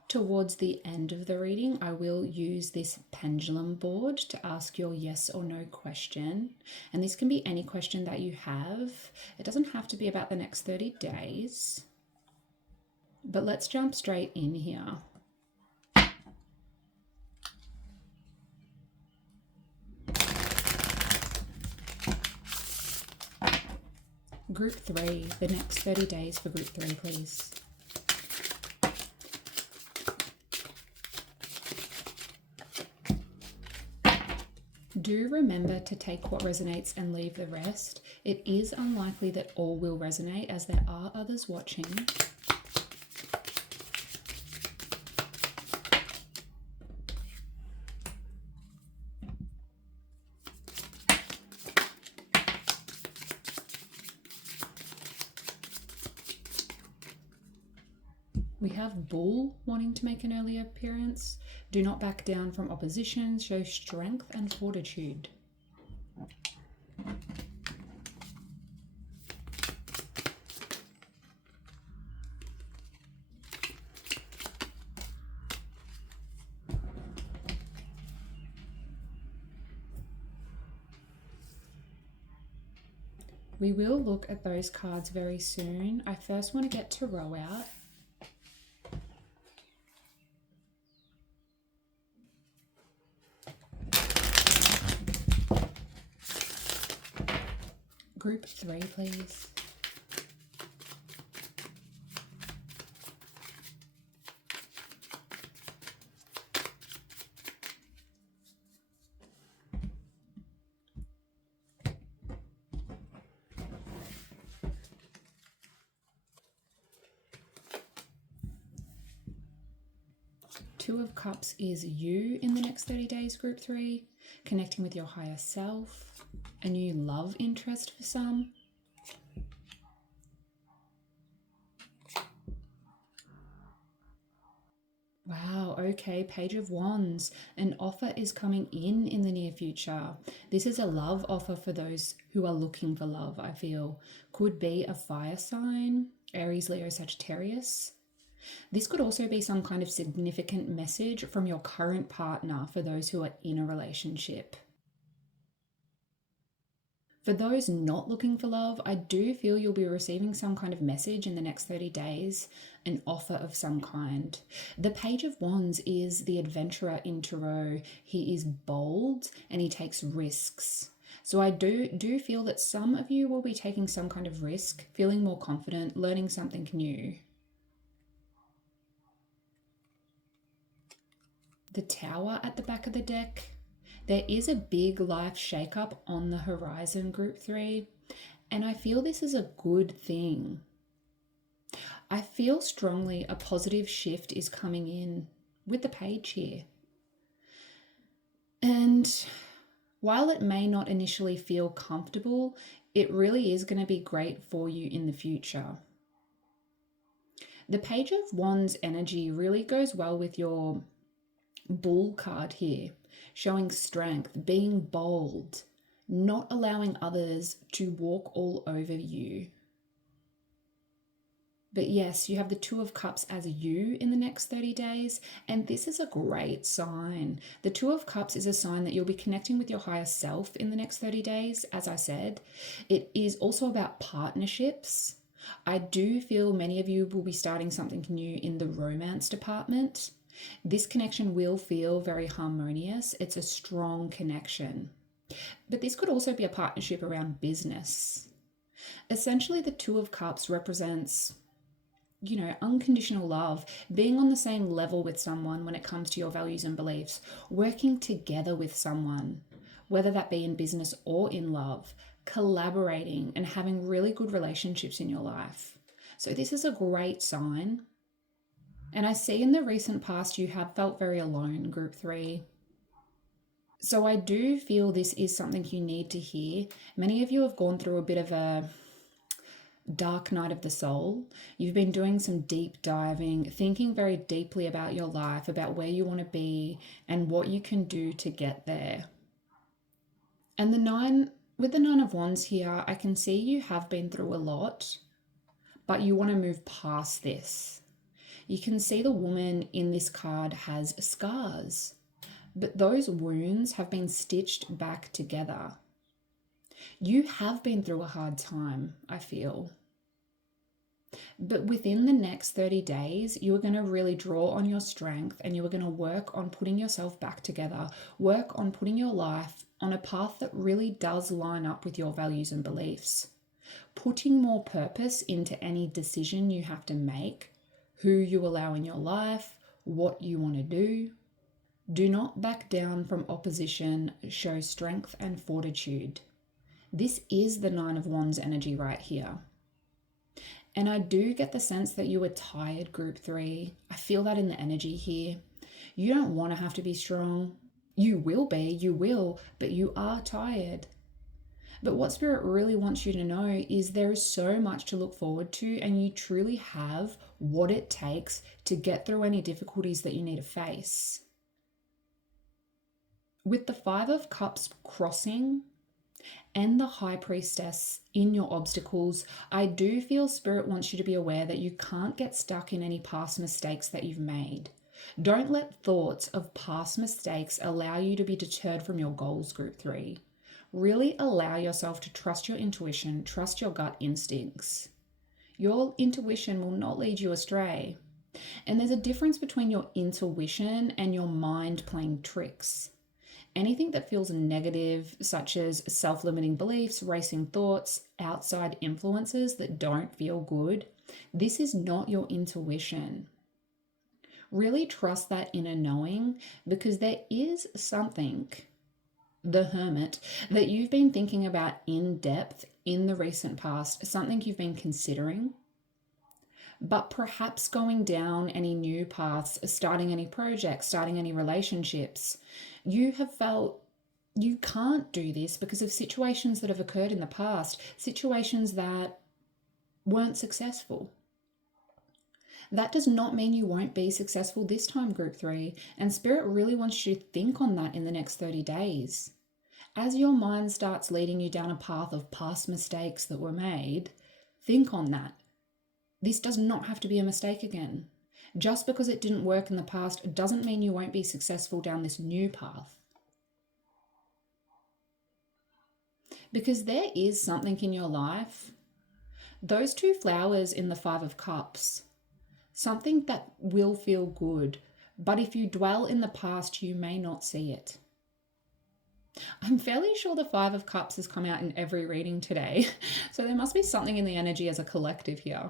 Towards the end of the reading, I will use this pendulum board to ask your yes or no question. And this can be any question that you have. It doesn't have to be about the next 30 days. But let's jump straight in here. Group 3, the next 30 days for Group 3, please. Do remember to take what resonates and leave the rest. It is unlikely that all will resonate, as there are others watching. We have Bull wanting to make an early appearance. Do not back down from opposition. Show strength and fortitude. We will look at those cards very soon. I first want to get Tarot out. Group 3, please. Two of Cups is you in the next 30 days, Group 3. Connecting with your higher self. A new love interest for some. Wow, okay, Page of Wands. An offer is coming in the near future. This is a love offer for those who are looking for love, I feel. Could be a fire sign, Aries, Leo, Sagittarius. This could also be some kind of significant message from your current partner for those who are in a relationship. For those not looking for love, I do feel you'll be receiving some kind of message in the next 30 days, an offer of some kind. The Page of Wands is the adventurer in Tarot. He is bold and he takes risks. So I do feel that some of you will be taking some kind of risk, feeling more confident, learning something new. The Tower at the back of the deck. There is a big life shakeup on the horizon, Group 3, and I feel this is a good thing. I feel strongly a positive shift is coming in with the Page here. And while it may not initially feel comfortable, it really is going to be great for you in the future. The Page of Wands energy really goes well with your Bull card here, showing strength, being bold, not allowing others to walk all over you. But yes, you have the Two of Cups as you in the next 30 days, and this is a great sign. The Two of Cups is a sign that you'll be connecting with your higher self in the next 30 days, as I said. It is also about partnerships. I do feel many of you will be starting something new in the romance department. This connection will feel very harmonious. It's a strong connection. But this could also be a partnership around business. Essentially, the Two of Cups represents unconditional love, being on the same level with someone when it comes to your values and beliefs, working together with someone, whether that be in business or in love, collaborating and having really good relationships in your life. So this is a great sign. And I see in the recent past you have felt very alone, Group 3. So I do feel this is something you need to hear. Many of you have gone through a bit of a dark night of the soul. You've been doing some deep diving, thinking very deeply about your life, about where you want to be and what you can do to get there. And with the Nine of Wands here, I can see you have been through a lot, but you want to move past this. You can see the woman in this card has scars, but those wounds have been stitched back together. You have been through a hard time, I feel. But within the next 30 days, you are going to really draw on your strength and you are going to work on putting yourself back together, work on putting your life on a path that really does line up with your values and beliefs. Putting more purpose into any decision you have to make, who you allow in your life, what you want to do. Do not back down from opposition, show strength and fortitude. This is the Nine of Wands energy right here. And I do get the sense that you are tired, Group 3. I feel that in the energy here. You don't want to have to be strong. You will, but you are tired. But what Spirit really wants you to know is there is so much to look forward to, and you truly have what it takes to get through any difficulties that you need to face. With the Five of Cups crossing and the High Priestess in your obstacles, I do feel Spirit wants you to be aware that you can't get stuck in any past mistakes that you've made. Don't let thoughts of past mistakes allow you to be deterred from your goals, Group 3. Really allow yourself to trust your intuition, trust your gut instincts. Your intuition will not lead you astray. And there's a difference between your intuition and your mind playing tricks. Anything that feels negative, such as self-limiting beliefs, racing thoughts, outside influences that don't feel good, this is not your intuition. Really trust that inner knowing, because there is something, the Hermit, that you've been thinking about in depth in the recent past, something you've been considering. But perhaps going down any new paths, starting any projects, starting any relationships, you have felt you can't do this because of situations that have occurred in the past, situations that weren't successful. That does not mean you won't be successful this time, Group 3, and Spirit really wants you to think on that in the next 30 days. As your mind starts leading you down a path of past mistakes that were made, think on that. This does not have to be a mistake again. Just because it didn't work in the past doesn't mean you won't be successful down this new path. Because there is something in your life, those two flowers in the Five of Cups, something that will feel good, but if you dwell in the past, you may not see it. I'm fairly sure the Five of Cups has come out in every reading today, so there must be something in the energy as a collective here.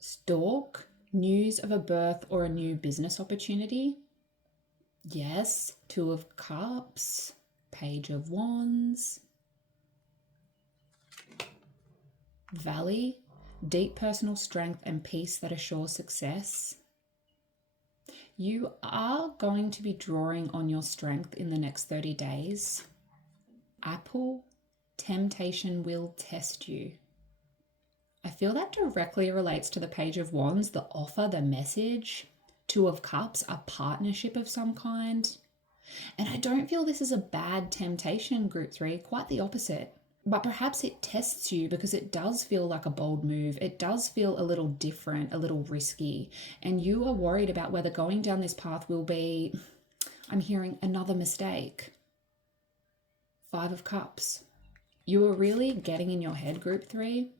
Stork, news of a birth or a new business opportunity. Yes, Two of Cups, Page of Wands. Valley, deep personal strength and peace that assure success. You are going to be drawing on your strength in the next 30 days. Apple, temptation will test you. I feel that directly relates to the Page of Wands, the offer, the message. Two of Cups, a partnership of some kind. And I don't feel this is a bad temptation, Group 3, quite the opposite. but perhaps it tests you because it does feel like a bold move. It does feel a little different, a little risky. And you are worried about whether going down this path will be, I'm hearing, another mistake. 5 of Cups. You are really getting in your head, group 3.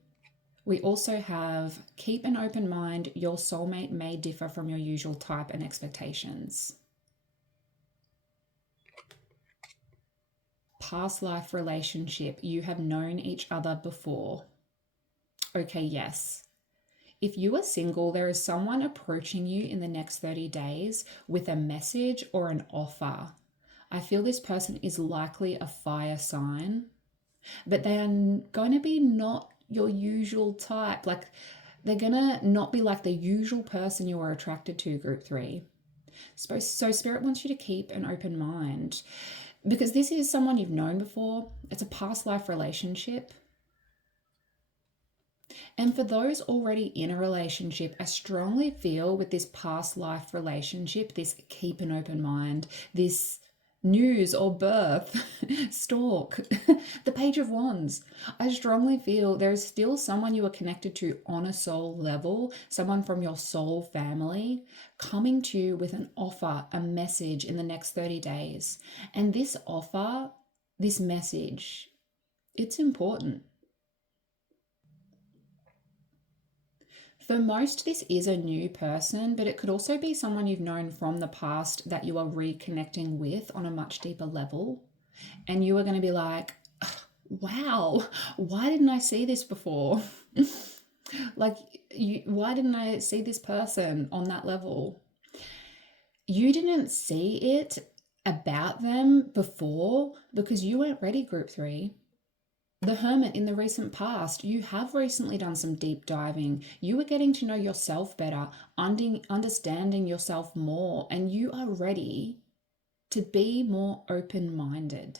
We also have keep an open mind. Your soulmate may differ from your usual type and expectations. Past life relationship. You have known each other before. Okay, yes. If you are single, there is someone approaching you in the next 30 days with a message or an offer. I feel this person is likely a fire sign, but they are going to be not your usual type. Like, they're going to not be like the usual person you are attracted to, group 3. So Spirit wants you to keep an open mind because this is someone you've known before. It's a past life relationship. And for those already in a relationship, I strongly feel with this past life relationship, this keep an open mind, this news or birth, stalk, the Page of Wands. I strongly feel there is still someone you are connected to on a soul level, someone from your soul family coming to you with an offer, a message in the next 30 days. And this offer, this message, it's important. For most, this is a new person, but it could also be someone you've known from the past that you are reconnecting with on a much deeper level. And you are going to be like, wow, why didn't I see this before? Why didn't I see this person on that level? You didn't see it about them before because you weren't ready, group 3. The Hermit in the recent past, you have recently done some deep diving. You are getting to know yourself better, understanding yourself more, and you are ready to be more open-minded.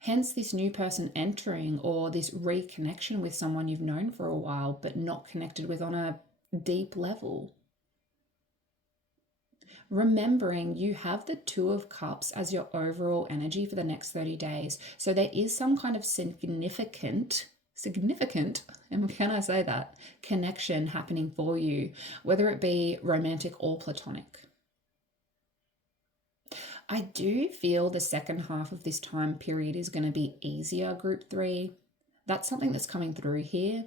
Hence this new person entering or this reconnection with someone you've known for a while but not connected with on a deep level. Remembering you have the 2 of Cups as your overall energy for the next 30 days. So there is some kind of significant, and can I say that, connection happening for you, whether it be romantic or platonic. I do feel the second half of this time period is going to be easier, group 3. That's something that's coming through here.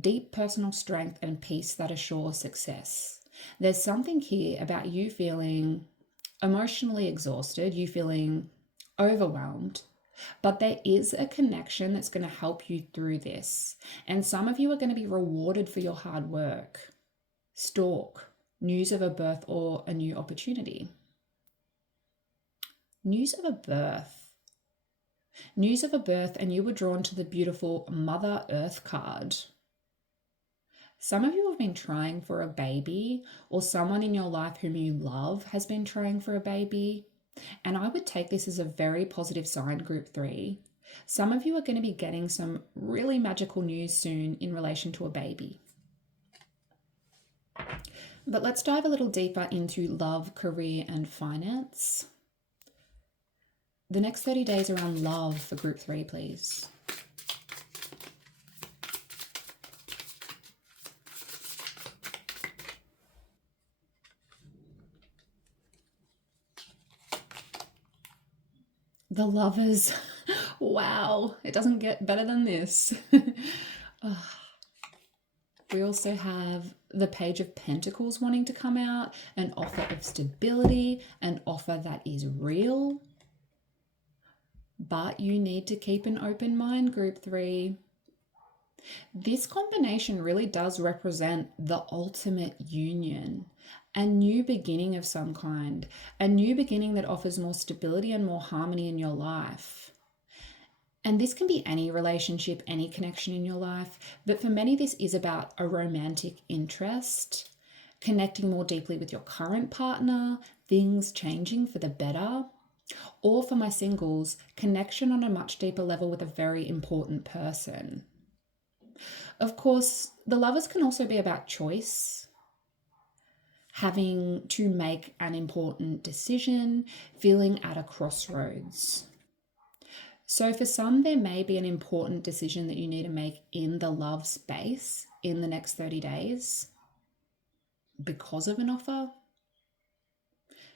Deep personal strength and peace that assure success. There's something here about you feeling emotionally exhausted, you feeling overwhelmed, but there is a connection that's going to help you through this. And some of you are going to be rewarded for your hard work. Stalk, news of a birth or a new opportunity. News of a birth. News of a birth, and you were drawn to the beautiful Mother Earth card. Some of you have been trying for a baby, or someone in your life whom you love has been trying for a baby. And I would take this as a very positive sign, group 3. Some of you are going to be getting some really magical news soon in relation to a baby. But let's dive a little deeper into love, career, and finance. The next 30 days around love for group 3, please. The Lovers. Wow, it doesn't get better than this. We also have the Page of Pentacles wanting to come out, an offer of stability, an offer that is real. But you need to keep an open mind, group 3. This combination really does represent the ultimate union, a new beginning of some kind, a new beginning that offers more stability and more harmony in your life. And this can be any relationship, any connection in your life, but for many this is about a romantic interest, connecting more deeply with your current partner, things changing for the better, or for my singles, connection on a much deeper level with a very important person. Of course, the Lovers can also be about choice, having to make an important decision, feeling at a crossroads. So for some, there may be an important decision that you need to make in the love space in the next 30 days because of an offer.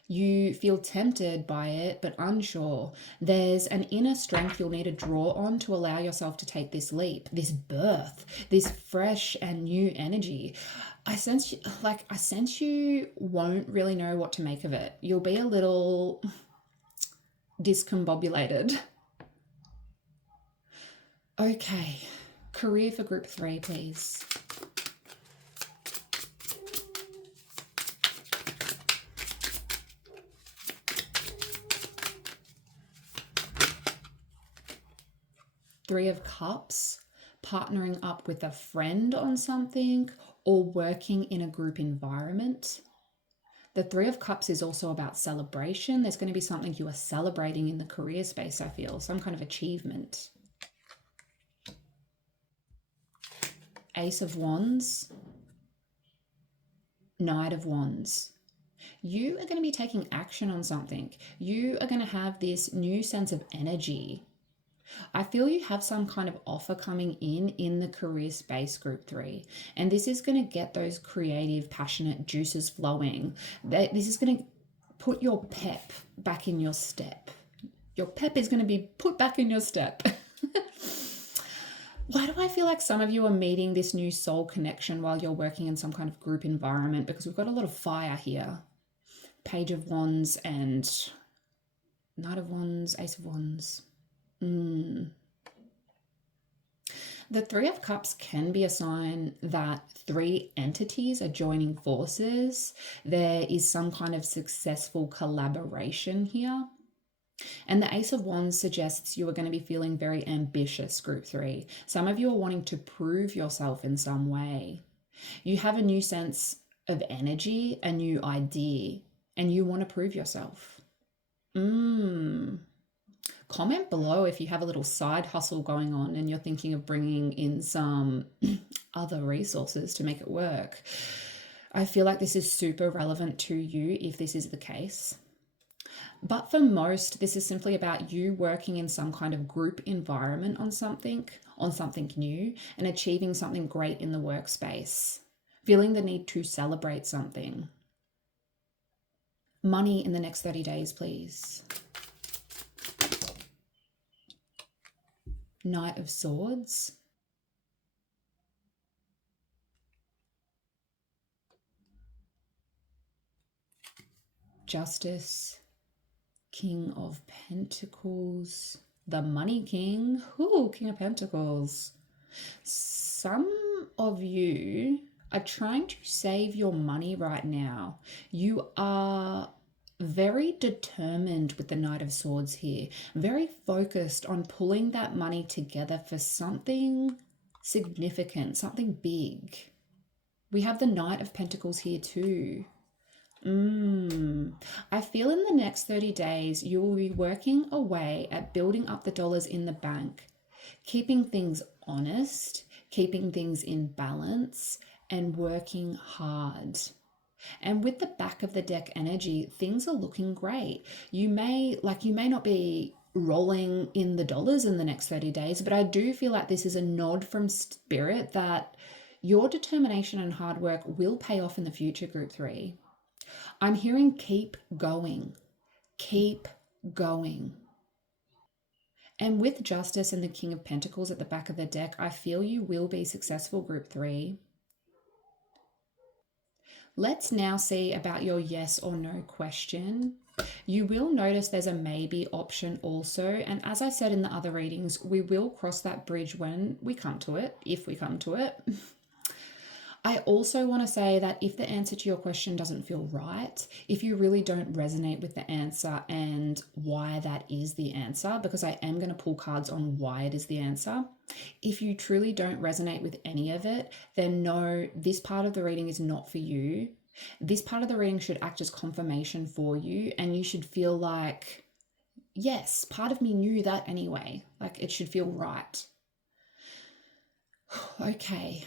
You feel tempted by it, but unsure. There's an inner strength you'll need to draw on to allow yourself to take this leap, this birth, this fresh and new energy. I sense you won't really know what to make of it. You'll be a little discombobulated. Okay, career for group 3, please. Three of Cups, partnering up with a friend on something or working in a group environment. The Three of Cups is also about celebration. There's going to be something you are celebrating in the career space, I feel, some kind of achievement. Ace of Wands, Knight of Wands. You are going to be taking action on something. You are going to have this new sense of energy. I feel you have some kind of offer coming in the career space, group 3. And this is going to get those creative, passionate juices flowing. This is going to put your pep back in your step. Your pep is going to be put back in your step. Why do I feel like some of you are meeting this new soul connection while you're working in some kind of group environment? Because we've got a lot of fire here. Page of Wands and Knight of Wands, Ace of Wands. The Three of Cups can be a sign that 3 entities are joining forces. There is some kind of successful collaboration here. And the Ace of Wands suggests you are going to be feeling very ambitious, group 3. Some of you are wanting to prove yourself in some way. You have a new sense of energy, a new idea, and you want to prove yourself. Comment below if you have a little side hustle going on and you're thinking of bringing in some other resources to make it work. I feel like this is super relevant to you if this is the case. But for most, this is simply about you working in some kind of group environment on something new, and achieving something great in the workspace. Feeling the need to celebrate something. Money in the next 30 days, please. Knight of Swords. Justice. King of Pentacles. The Money King. Ooh, King of Pentacles. Some of you are trying to save your money right now. You are very determined with the Knight of Swords here, very focused on pulling that money together for something significant, something big. We have the Knight of Pentacles here too. I feel in the next 30 days, you will be working away at building up the dollars in the bank, keeping things honest, keeping things in balance, and working hard. And with the back of the deck energy, things are looking great. You may not be rolling in the dollars in the next 30 days, but I do feel like this is a nod from spirit that your determination and hard work will pay off in the future, group 3. I'm hearing keep going. Keep going. And with Justice and the King of Pentacles at the back of the deck, I feel you will be successful, group 3. Let's now see about your yes or no question. You will notice there's a maybe option also. And as I said in the other readings, we will cross that bridge when we come to it, if we come to it. I also want to say that if the answer to your question doesn't feel right, if you really don't resonate with the answer and why that is the answer, because I am going to pull cards on why it is the answer. If you truly don't resonate with any of it, then no, this part of the reading is not for you. This part of the reading should act as confirmation for you, and you should feel like, yes, part of me knew that anyway. Like, it should feel right. Okay.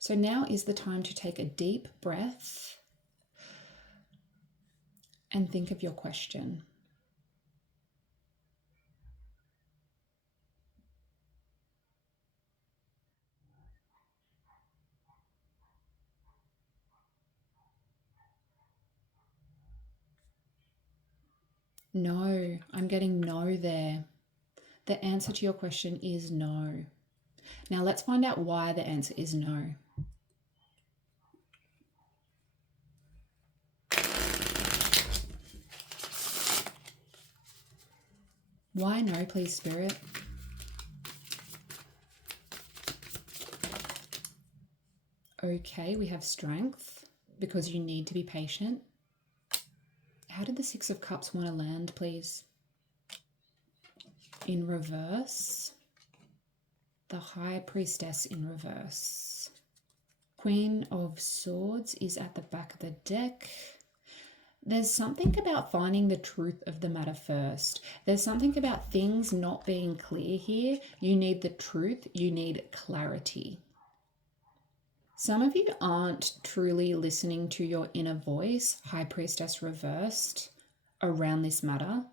So now is the time to take a deep breath and think of your question. No, I'm getting no there. The answer to your question is no. Now let's find out why the answer is no. Why no, please, Spirit? Okay, we have strength because you need to be patient. How did the Six of Cups want to land, please? In reverse. The High Priestess in reverse. Queen of Swords is at the back of the deck. There's something about finding the truth of the matter first. There's something about things not being clear here. You need the truth. You need clarity. Some of you aren't truly listening to your inner voice, High Priestess reversed, around this matter.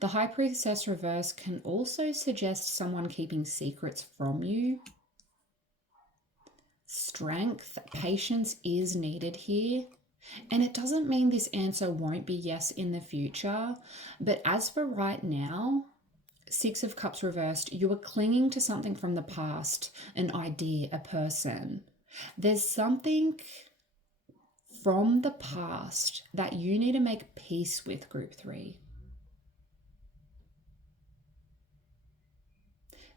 The High Priestess reverse can also suggest someone keeping secrets from you. Strength, patience is needed here. And it doesn't mean this answer won't be yes in the future. But as for right now, Six of Cups reversed, you are clinging to something from the past, an idea, a person. There's something from the past that you need to make peace with, Group 3.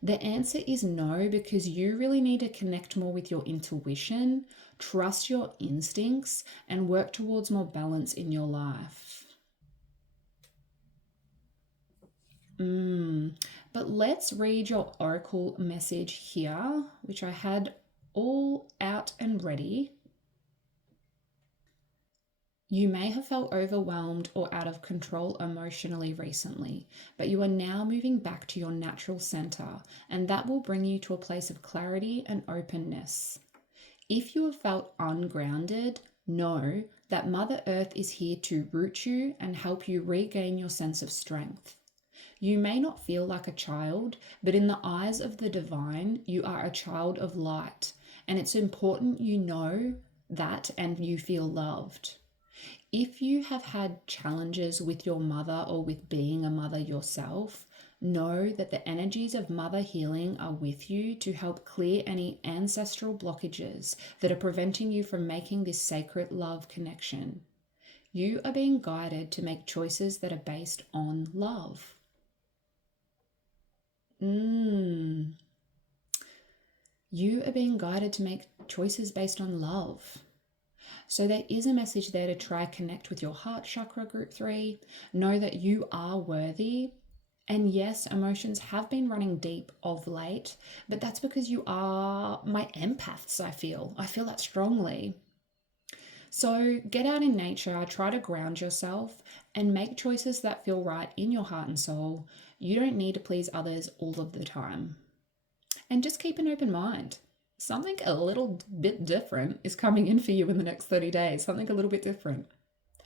The answer is no, because you really need to connect more with your intuition, trust your instincts, and work towards more balance in your life. But let's read your oracle message here, which I had all out and ready. You may have felt overwhelmed or out of control emotionally recently, but you are now moving back to your natural center, and that will bring you to a place of clarity and openness. If you have felt ungrounded, know that Mother Earth is here to root you and help you regain your sense of strength. You may not feel like a child, but in the eyes of the divine, you are a child of light, and it's important you know that and you feel loved. If you have had challenges with your mother or with being a mother yourself, know that the energies of mother healing are with you to help clear any ancestral blockages that are preventing you from making this sacred love connection. You are being guided to make choices that are based on love. You are being guided to make choices based on love. So there is a message there to try connect with your heart chakra, Group 3. Know that you are worthy. And yes, emotions have been running deep of late, but that's because you are my empaths, I feel. I feel that strongly. So get out in nature, try to ground yourself, and make choices that feel right in your heart and soul. You don't need to please others all of the time. And just keep an open mind. Something a little bit different is coming in for you in the next 30 days. Something a little bit different.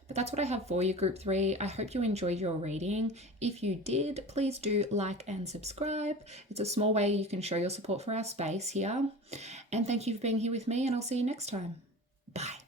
But that's what I have for you, Group 3. I hope you enjoyed your reading. If you did, please do like and subscribe. It's a small way you can show your support for our space here. And thank you for being here with me, and I'll see you next time. Bye.